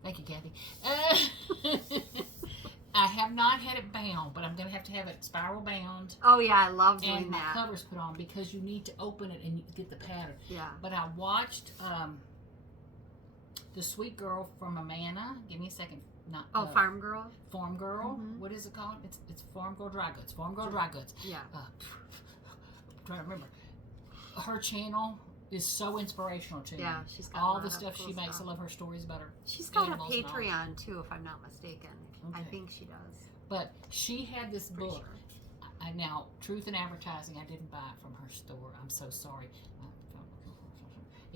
Thank you, Kathy. I have not had it bound, but I'm going to have it spiral bound. Oh, yeah, I love doing and that. And covers put on because you need to open it and you get the pattern. Yeah. But I watched The Sweet Girl from Amana. Give me a second. Farm Girl? Farm Girl. Mm-hmm. What is it called? It's Farm Girl Dry Goods. Farm Girl Dry Goods. Yeah. I'm trying to remember. Her channel is so inspirational to me. Yeah, she's got all the stuff she makes. I love her stories about her. She's got a Patreon too, if I'm not mistaken. Okay. I think she does. But she had this book. Sure. Now, Truth in Advertising, I didn't buy it from her store. I'm so sorry.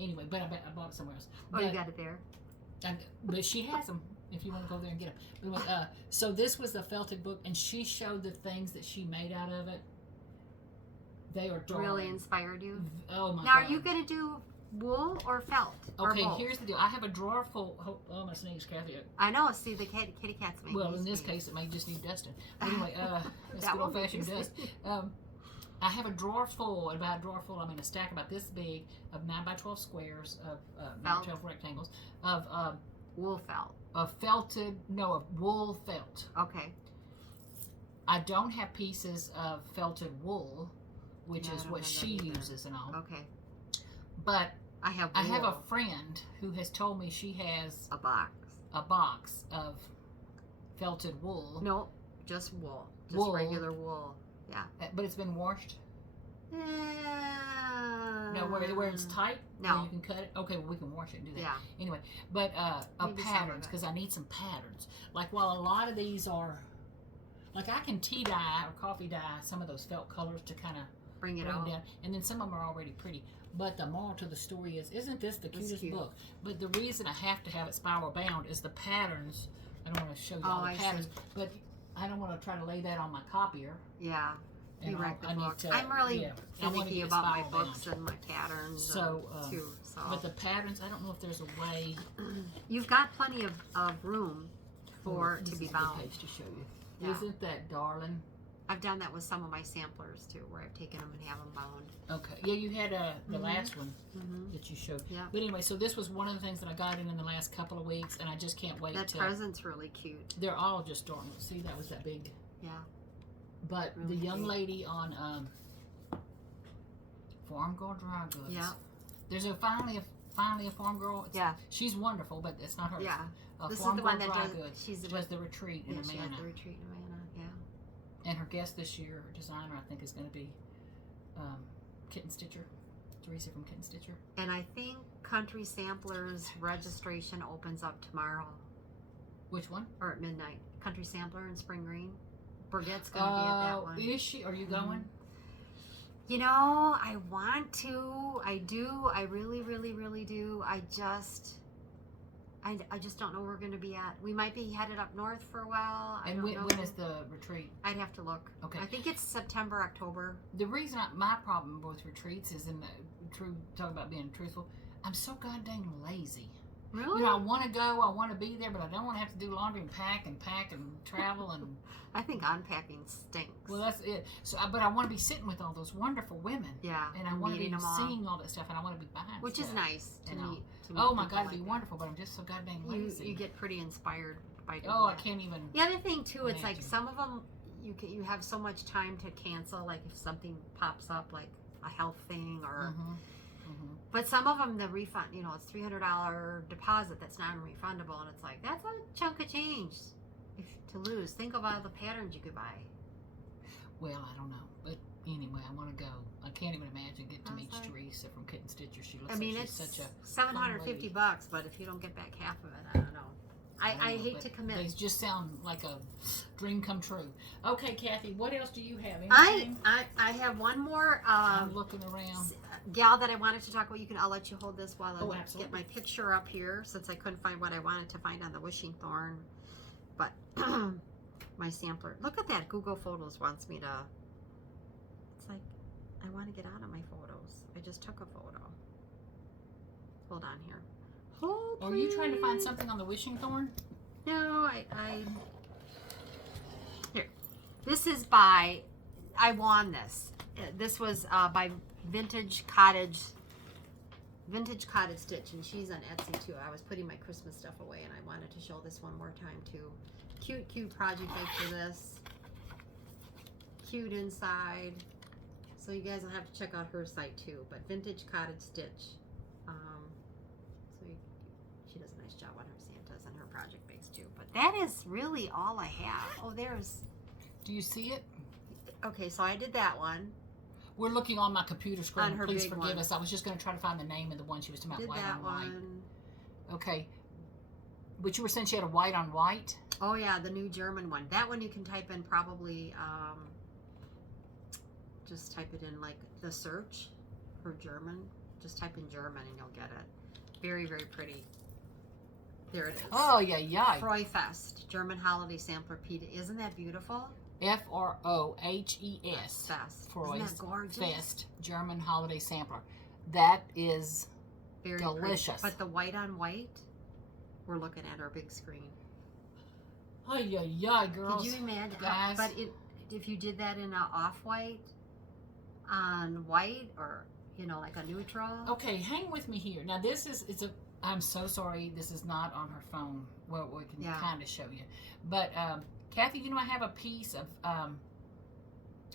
Anyway, but I bought it somewhere else. Oh, you got it there? But she has them if you want to go there and get them. Anyway, so this was the felted book, and she showed the things that she made out of it. They are darling. Really inspired you? Oh, my God. Now, are you going to do wool or felt? Okay, or here's the deal. I have a drawer full. Oh, my sneeze, Kathy. I know. See, the kitty cats make Well, in this case, it may just need dusting. But anyway, it's That good won't be old-fashioned dust. I have a drawer full, I mean a stack about this big of 9 by 12 squares of 9 by 12 rectangles of wool felt. Of wool felt. Okay. I don't have pieces of felted wool, which is what she uses and all. Okay. But I have a friend who has told me she has a box of felted wool. No, just wool. Just regular wool. Yeah. But it's been washed? No, where it's tight? No. Where you can cut it? Okay, well, we can wash it and do that. Yeah. Anyway, but of patterns, because I need some patterns. Like, while a lot of these are, like, I can tea dye or coffee dye some of those felt colors to kind of bring it down. And then some of them are already pretty. But the moral to the story is, isn't this the cutest book? But the reason I have to have it spiral bound is the patterns. I don't want to show you all the patterns, but I don't want to try to lay that on my copier. Yeah. And I'm really finicky about my books and my patterns too. So. But the patterns, I don't know if there's a way. You've got plenty of room to be bound. Page to show you. Yeah. Isn't that darling? I've done that with some of my samplers too, where I've taken them and have them bound. Okay. Yeah, you had the last one that you showed. Yeah. But anyway, so this was one of the things that I got in the last couple of weeks, and I just can't wait. That present's really cute. They're all just darling. See, that was that big. Yeah. But really the young lady on Farm Girl Dry Goods. Yeah. There's finally a Farm Girl. She's wonderful, but it's not her. Yeah. This Farm is the one Girl that Dry does. Goods. She does the retreat in Amana. She has the retreat in Amana. Yeah. And her guest this year, her designer, I think, is going to be Kitten Stitcher. Teresa from Kitten Stitcher. And I think Country Samplers registration opens up tomorrow. Which one? Or at midnight. Country Sampler in Spring Green. Burgett's going to be at that one. Is she? Are you going? You know, I want to. I do. I really, really, really do. I just don't know where we're going to be at. We might be headed up north for a while. And when is the retreat? I'd have to look. Okay. I think it's September, October. The reason my problem with retreats is talk about being truthful. I'm so goddamn lazy. Really? You know, I want to go, I want to be there, but I don't want to have to do laundry and pack and travel and. I think unpacking stinks. Well, that's it. So, but I want to be sitting with all those wonderful women. Yeah. And I want to be seeing all that stuff, and I want to be buying Which stuff. is nice to meet. Oh my God, it'd be wonderful, but I'm just so goddamn lazy. You get pretty inspired by doing that. I can't even. The other thing too, it's like imagine. some of them you have so much time to cancel. Like if something pops up, like a health thing or. But some of them, the refund, you know, it's $300 deposit that's non-refundable, and it's like that's a chunk of change to lose. Think of all the patterns you could buy. Well, I don't know, but anyway, I want to go. I can't even imagine getting to meet Okay. Teresa from Kitten Stitcher. She looks I mean, like it's she's such a $750, but if you don't get back half of it, I don't know. I hate to commit. They just sound like a dream come true. Okay, Kathy, what else do you have? I Anything? have one more I'm looking around. gal that I wanted to talk about. I'll let you hold this while I Absolutely. get my picture up here, since I couldn't find what I wanted to find on the Wishing Thorn. But my sampler. Look at that. Google Photos wants me to. It's like I want to get out of my photos. I just took a photo. Hold on here. Hold. Are you trying to find something on the Wishing Thorn? No, I here. This is by. I won this. This was by Vintage Cottage Stitch, and she's on Etsy too. I was putting my Christmas stuff away, and I wanted to show this one more time too. Cute project for this. Cute inside. So you guys will have to check out her site too. But Vintage Cottage Stitch. She does a nice job on her Santas and her project bags too. But that is really all I have. Oh, there's. Do you see it? Okay, so I did that one. We're looking on my computer screen. On her Please big forgive one. us. I was just going to try to find the name of the one she was talking about. Did White that on white. one. Okay. But you were saying she had a white on white? Oh yeah, the new German one. That one you can type in probably. Just type it in like the search for German. Just type in German and you'll get it. Very, very pretty. There it is. Oh yeah. Freuefest, German holiday sampler Pita. Isn't that beautiful? Frohes. Fest. Freud Isn't that gorgeous? Fest, German holiday sampler. That is Very delicious. Pretty. But the white on white, we're looking at our big screen. Oh yeah, girls. Could you imagine? Guys. But if you did that in a off-white, on white, or like a neutral. Okay, hang with me here. Now this is I'm so sorry. This is not on her phone. Well, we can kind of show you, but. Kathy, I have a piece of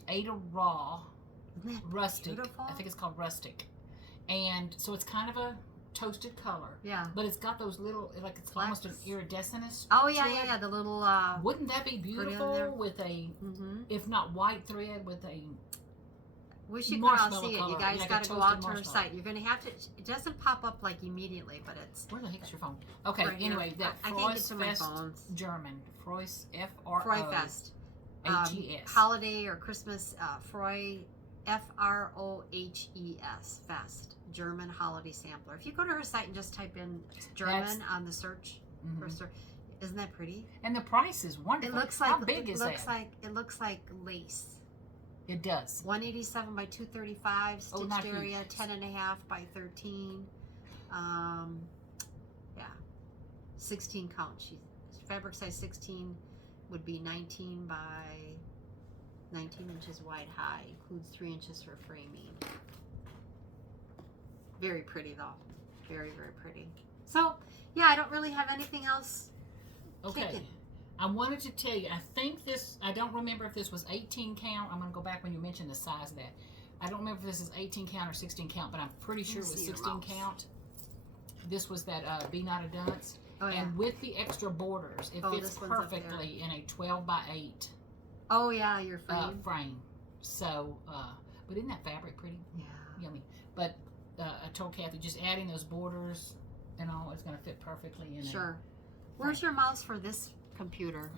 Ada Raw rustic. Beautiful? I think it's called rustic, and so it's kind of a toasted color. Yeah. But it's got those little, like it's almost an iridescent. Oh yeah. The little. Wouldn't that be beautiful with a, if not white thread, with a. Wish you could all see it. Color, you guys like got to go out to her marshmallow. site. You're going to have to. It doesn't pop up like immediately, but it's. Where the heck is your phone? Okay. Right anyway, that I can't get to my Freuefest phones. German Freus Freuefest. H-E-S. Holiday or Christmas Freud Frohes Fest German holiday sampler. If you go to her site and just type in German on the search, isn't that pretty? And the price is wonderful. It looks like how big is that? It looks like lace. It does. 187 by 235 stitched area, huge. 10.5 by 13. Yeah, 16 count. Fabric size 16 would be 19 by 19 inches wide high. Includes 3 inches for framing. Very pretty though. Very, very pretty. So yeah, I don't really have anything else. Okay. Kicking. I wanted to tell you, I think this, I don't remember if this was 18 count. I'm going to go back when you mentioned the size of that. I don't remember if this is 18 count or 16 count, but I'm pretty sure it was 16 count. This was that Be Not a Dunce. Oh, yeah. And with the extra borders, it fits perfectly in a 12 by 8 Oh, yeah, your frame. frame. So, but isn't that fabric pretty? Yeah. Yummy. But I told Kathy just adding those borders and all is going to fit perfectly in it. Sure. Where's your mouse for this computer?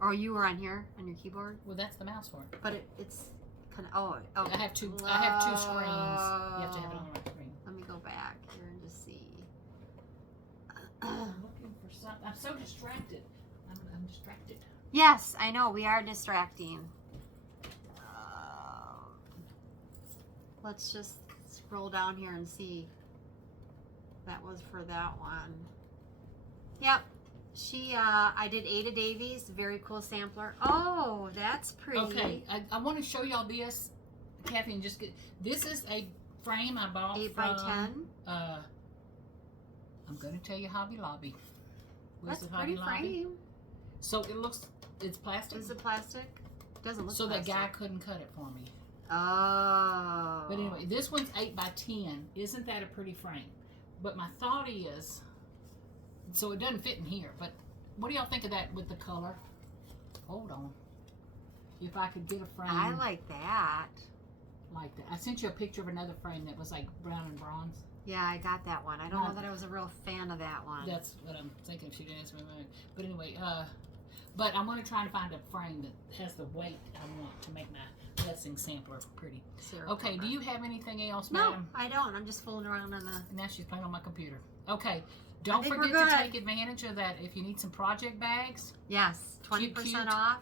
Or you were on here on your keyboard? Well, that's the mouse for it. But it's kind of oh. I have two screens. You have to have it on the right screen. Let me go back here and just see. I'm looking for something. I'm so distracted. I'm distracted. Yes, I know we are distracting. Let's just scroll down here and see. That was for that one. Yep. I did Ada Davies, very cool sampler. Oh, that's pretty. Okay, I want to show y'all this, Kathy, and just get, this is a frame I bought 8 by 10. I'm going to tell you Hobby Lobby. That's a pretty frame. So it looks, it's plastic. Is it plastic? Doesn't look so plastic. that guy couldn't cut it for me. Oh. But anyway, this one's 8 by 10. Isn't that a pretty frame? But my thought is, so it doesn't fit in here, but what do y'all think of that with the color? Hold on. If I could get a frame. I like that. Like that. I sent you a picture of another frame that was like brown and bronze. Yeah, I got that one. I don't know that I was a real fan of that one. That's what I'm thinking. She didn't answer my mind. But anyway, but I'm going to try to find a frame that has the weight I want to make my blessing sampler pretty. Okay, do you have anything else, No, madam? I don't. I'm just fooling around on the... Now she's playing on my computer. Okay, don't think forget we're to good. take advantage of that if you need some project bags. Yes, 20% cute. off.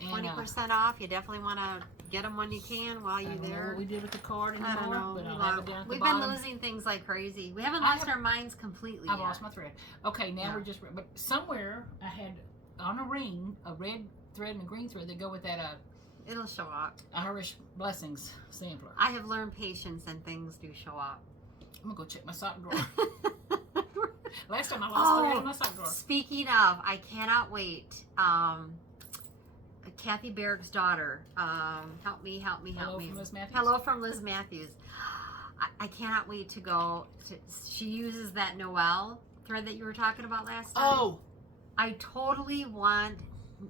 And, 20% off. You definitely want to get them when you can while I you're don't know there. what we did with the card anymore, I don't know. but I'll have it down at the We've bottom. been losing things like crazy. We haven't lost our minds completely I've yet. lost my thread. Okay, now Yeah. we're just, but somewhere I had on a ring, a red thread and a green thread that go with that It'll show up. Irish Blessings sampler. I have learned patience and things do show up. I'm gonna go check my sock drawer. Last time I lost thread in my sock drawer. Speaking of, I cannot wait. Kathy Berg's daughter. Help me. Hello from Liz Matthews. Hello from Liz Matthews. I cannot wait to go. She uses that Noel thread that you were talking about last time. Oh, I totally want.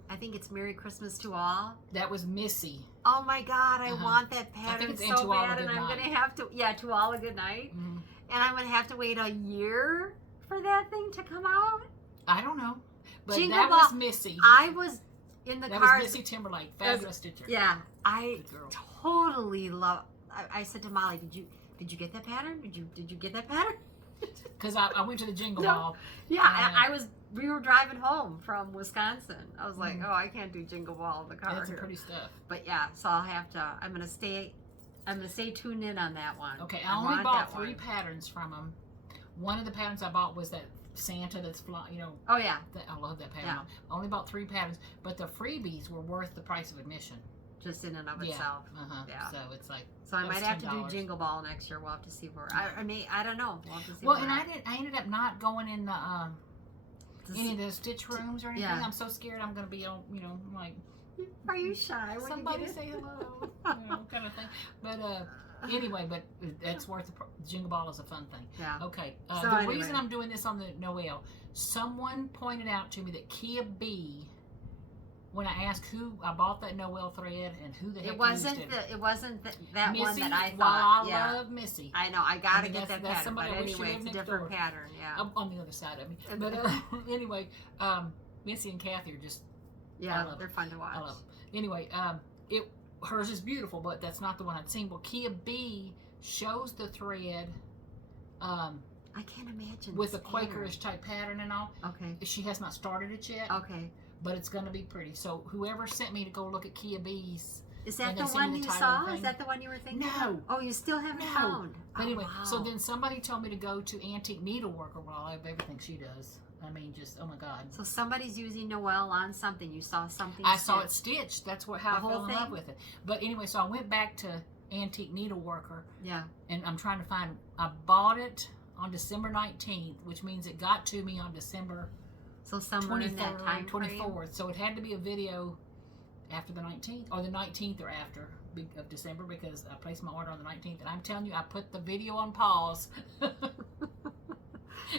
I think it's Merry Christmas to All. that was Missy. Oh my God, I want that pattern it's so To All a bad, Good and I'm Night. gonna have to. Yeah, To All a Good Night, Mm-hmm. and I'm gonna have to wait a year for that thing to come out. I don't know, but Jingle that Ball- was Missy. I was in the That car. was Missy Timberlake, fabulous stitcher. Yeah, I Good girl. totally love. I said to Molly, "Did you get that pattern? Did you get that pattern?" Because I went to the Jingle No. Ball. Yeah, I was. We were driving home from Wisconsin. I was like, Mhm. "Oh, I can't do Jingle Ball in the car." That's some here." pretty stuff. But yeah, so I'll have to. I'm gonna stay tuned in on that one. Okay, I only want bought that 3 one. patterns from them. One of the patterns I bought was that Santa that's flying, Oh yeah, I love that pattern. Yeah. I only bought 3 patterns, but the freebies were worth the price of admission. just in and of Yeah. itself. Yeah. So it's like, So I That was might have to do $10. Jingle Ball next year. We'll have to see where. I don't know. We'll have to see. well, where and I ended up not going in the any of the stitch rooms or anything. Yeah. I'm so scared I'm gonna be on, I'm like, Are you shy? When somebody you get say it? hello, kind of thing. But anyway, but that's worth the Jingle Ball is a fun thing. Yeah. Okay. So the anyway. reason I'm doing this on the Noel, someone pointed out to me that Kia B, when I asked who I bought that Noel thread and who the heck It wasn't used it. that Missy, one that I thought. while I Yeah. love Missy. I know. I gotta mean, get that's that pattern. somebody But I wish she anyway, lived it's a next different door. pattern. Yeah. On the other side of me. But anyway, Missy and Kathy are just, I Yeah, love they're fun to watch. I love them. Anyway, hers is beautiful, but that's not the one I'd seen. Well, Kia B shows the thread I can't imagine with a this Quakerish type pattern and all. pattern. She has not started it yet, Okay. but it's going to be pretty. So whoever sent me to go look at Kia B's. Is that And the they send me one the you title saw? thing. Is that the one you were thinking? No. Of? Oh, you still haven't No. found. But anyway, wow. so then somebody told me to go to Antique Needleworker. Well, I have everything she does. I mean, just, oh my God. So somebody's using Noel on something. You saw something. I saw stitched. it stitched. That's how I The fell whole in love thing? with it. But anyway, so I went back to Antique Needleworker, Yeah. and I'm trying to find. I bought it on December 19th, which means it got to me on December So somewhere in that 23rd, time frame. 24th. So it had to be a video after the 19th, or the 19th or after of December, because I placed my order on the 19th. And I'm telling you, I put the video on pause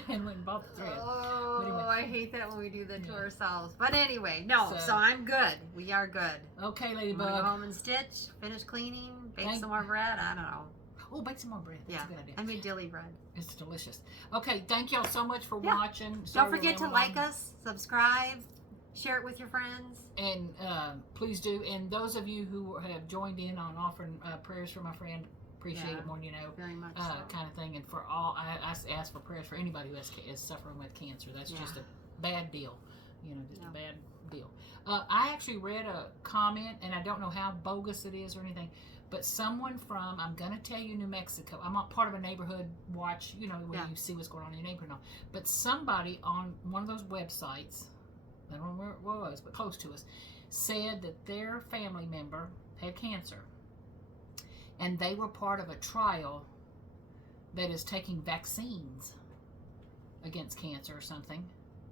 and went and bought the thread. Oh, But anyway. I hate that when we do that to Yeah. ourselves. But anyway, no. So- So I'm good. We are good. Okay, I'm gonna go Ladybug. home and stitch, finish cleaning, bake Thank- some more bread. I don't know. Oh, bake some more bread. That's a good idea. I made dilly bread. It's delicious. Okay, thank y'all so much for watching. Don't forget to like us, subscribe, share it with your friends. And please do. And those of you who have joined in on offering prayers for my friend, appreciate it more than you know. Very much kind of thing. And for all, I ask for prayers for anybody who is suffering with cancer. That's just a bad deal. You know, just a bad deal. I actually read a comment, and I don't know how bogus it is or anything, but someone from, I'm going to tell you, New Mexico. I'm not part of a neighborhood watch, you know, where you see what's going on in your neighborhood. But somebody on one of those websites, I don't know where it was, but close to us, said that their family member had cancer. And they were part of a trial that is taking vaccines against cancer or something.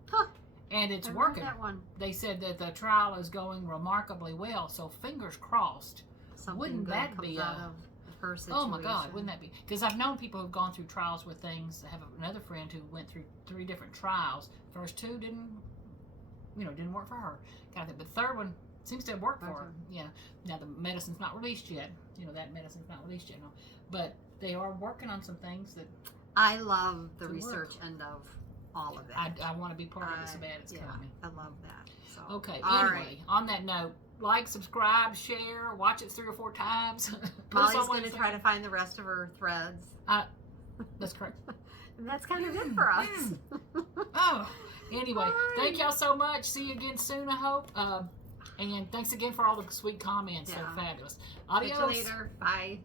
Huh. And it's I working. That one. They said that the trial is going remarkably well, so fingers crossed. Wouldn't that be a her situation? Oh my God, wouldn't that be? Because I've known people who've gone through trials with things. I have another friend who went through 3 different trials. First 2 didn't work for her, kind of thing. But the third one seems to have worked for her. Yeah. Now the medicine's not released yet. You know, that medicine's not released yet. No. But they are working on some things that. I love the research end of all of that. I want to be part of it so bad it's killing me. I love that. So. Okay. Anyway, on that note, like, subscribe, share, watch it 3 or 4 times. Molly's going to try to find the rest of her threads. That's correct. And that's kind of it for us. Anyway, thank y'all so much. See you again soon, I hope. And thanks again for all the sweet comments. They're fabulous. Adios. See you later. Bye.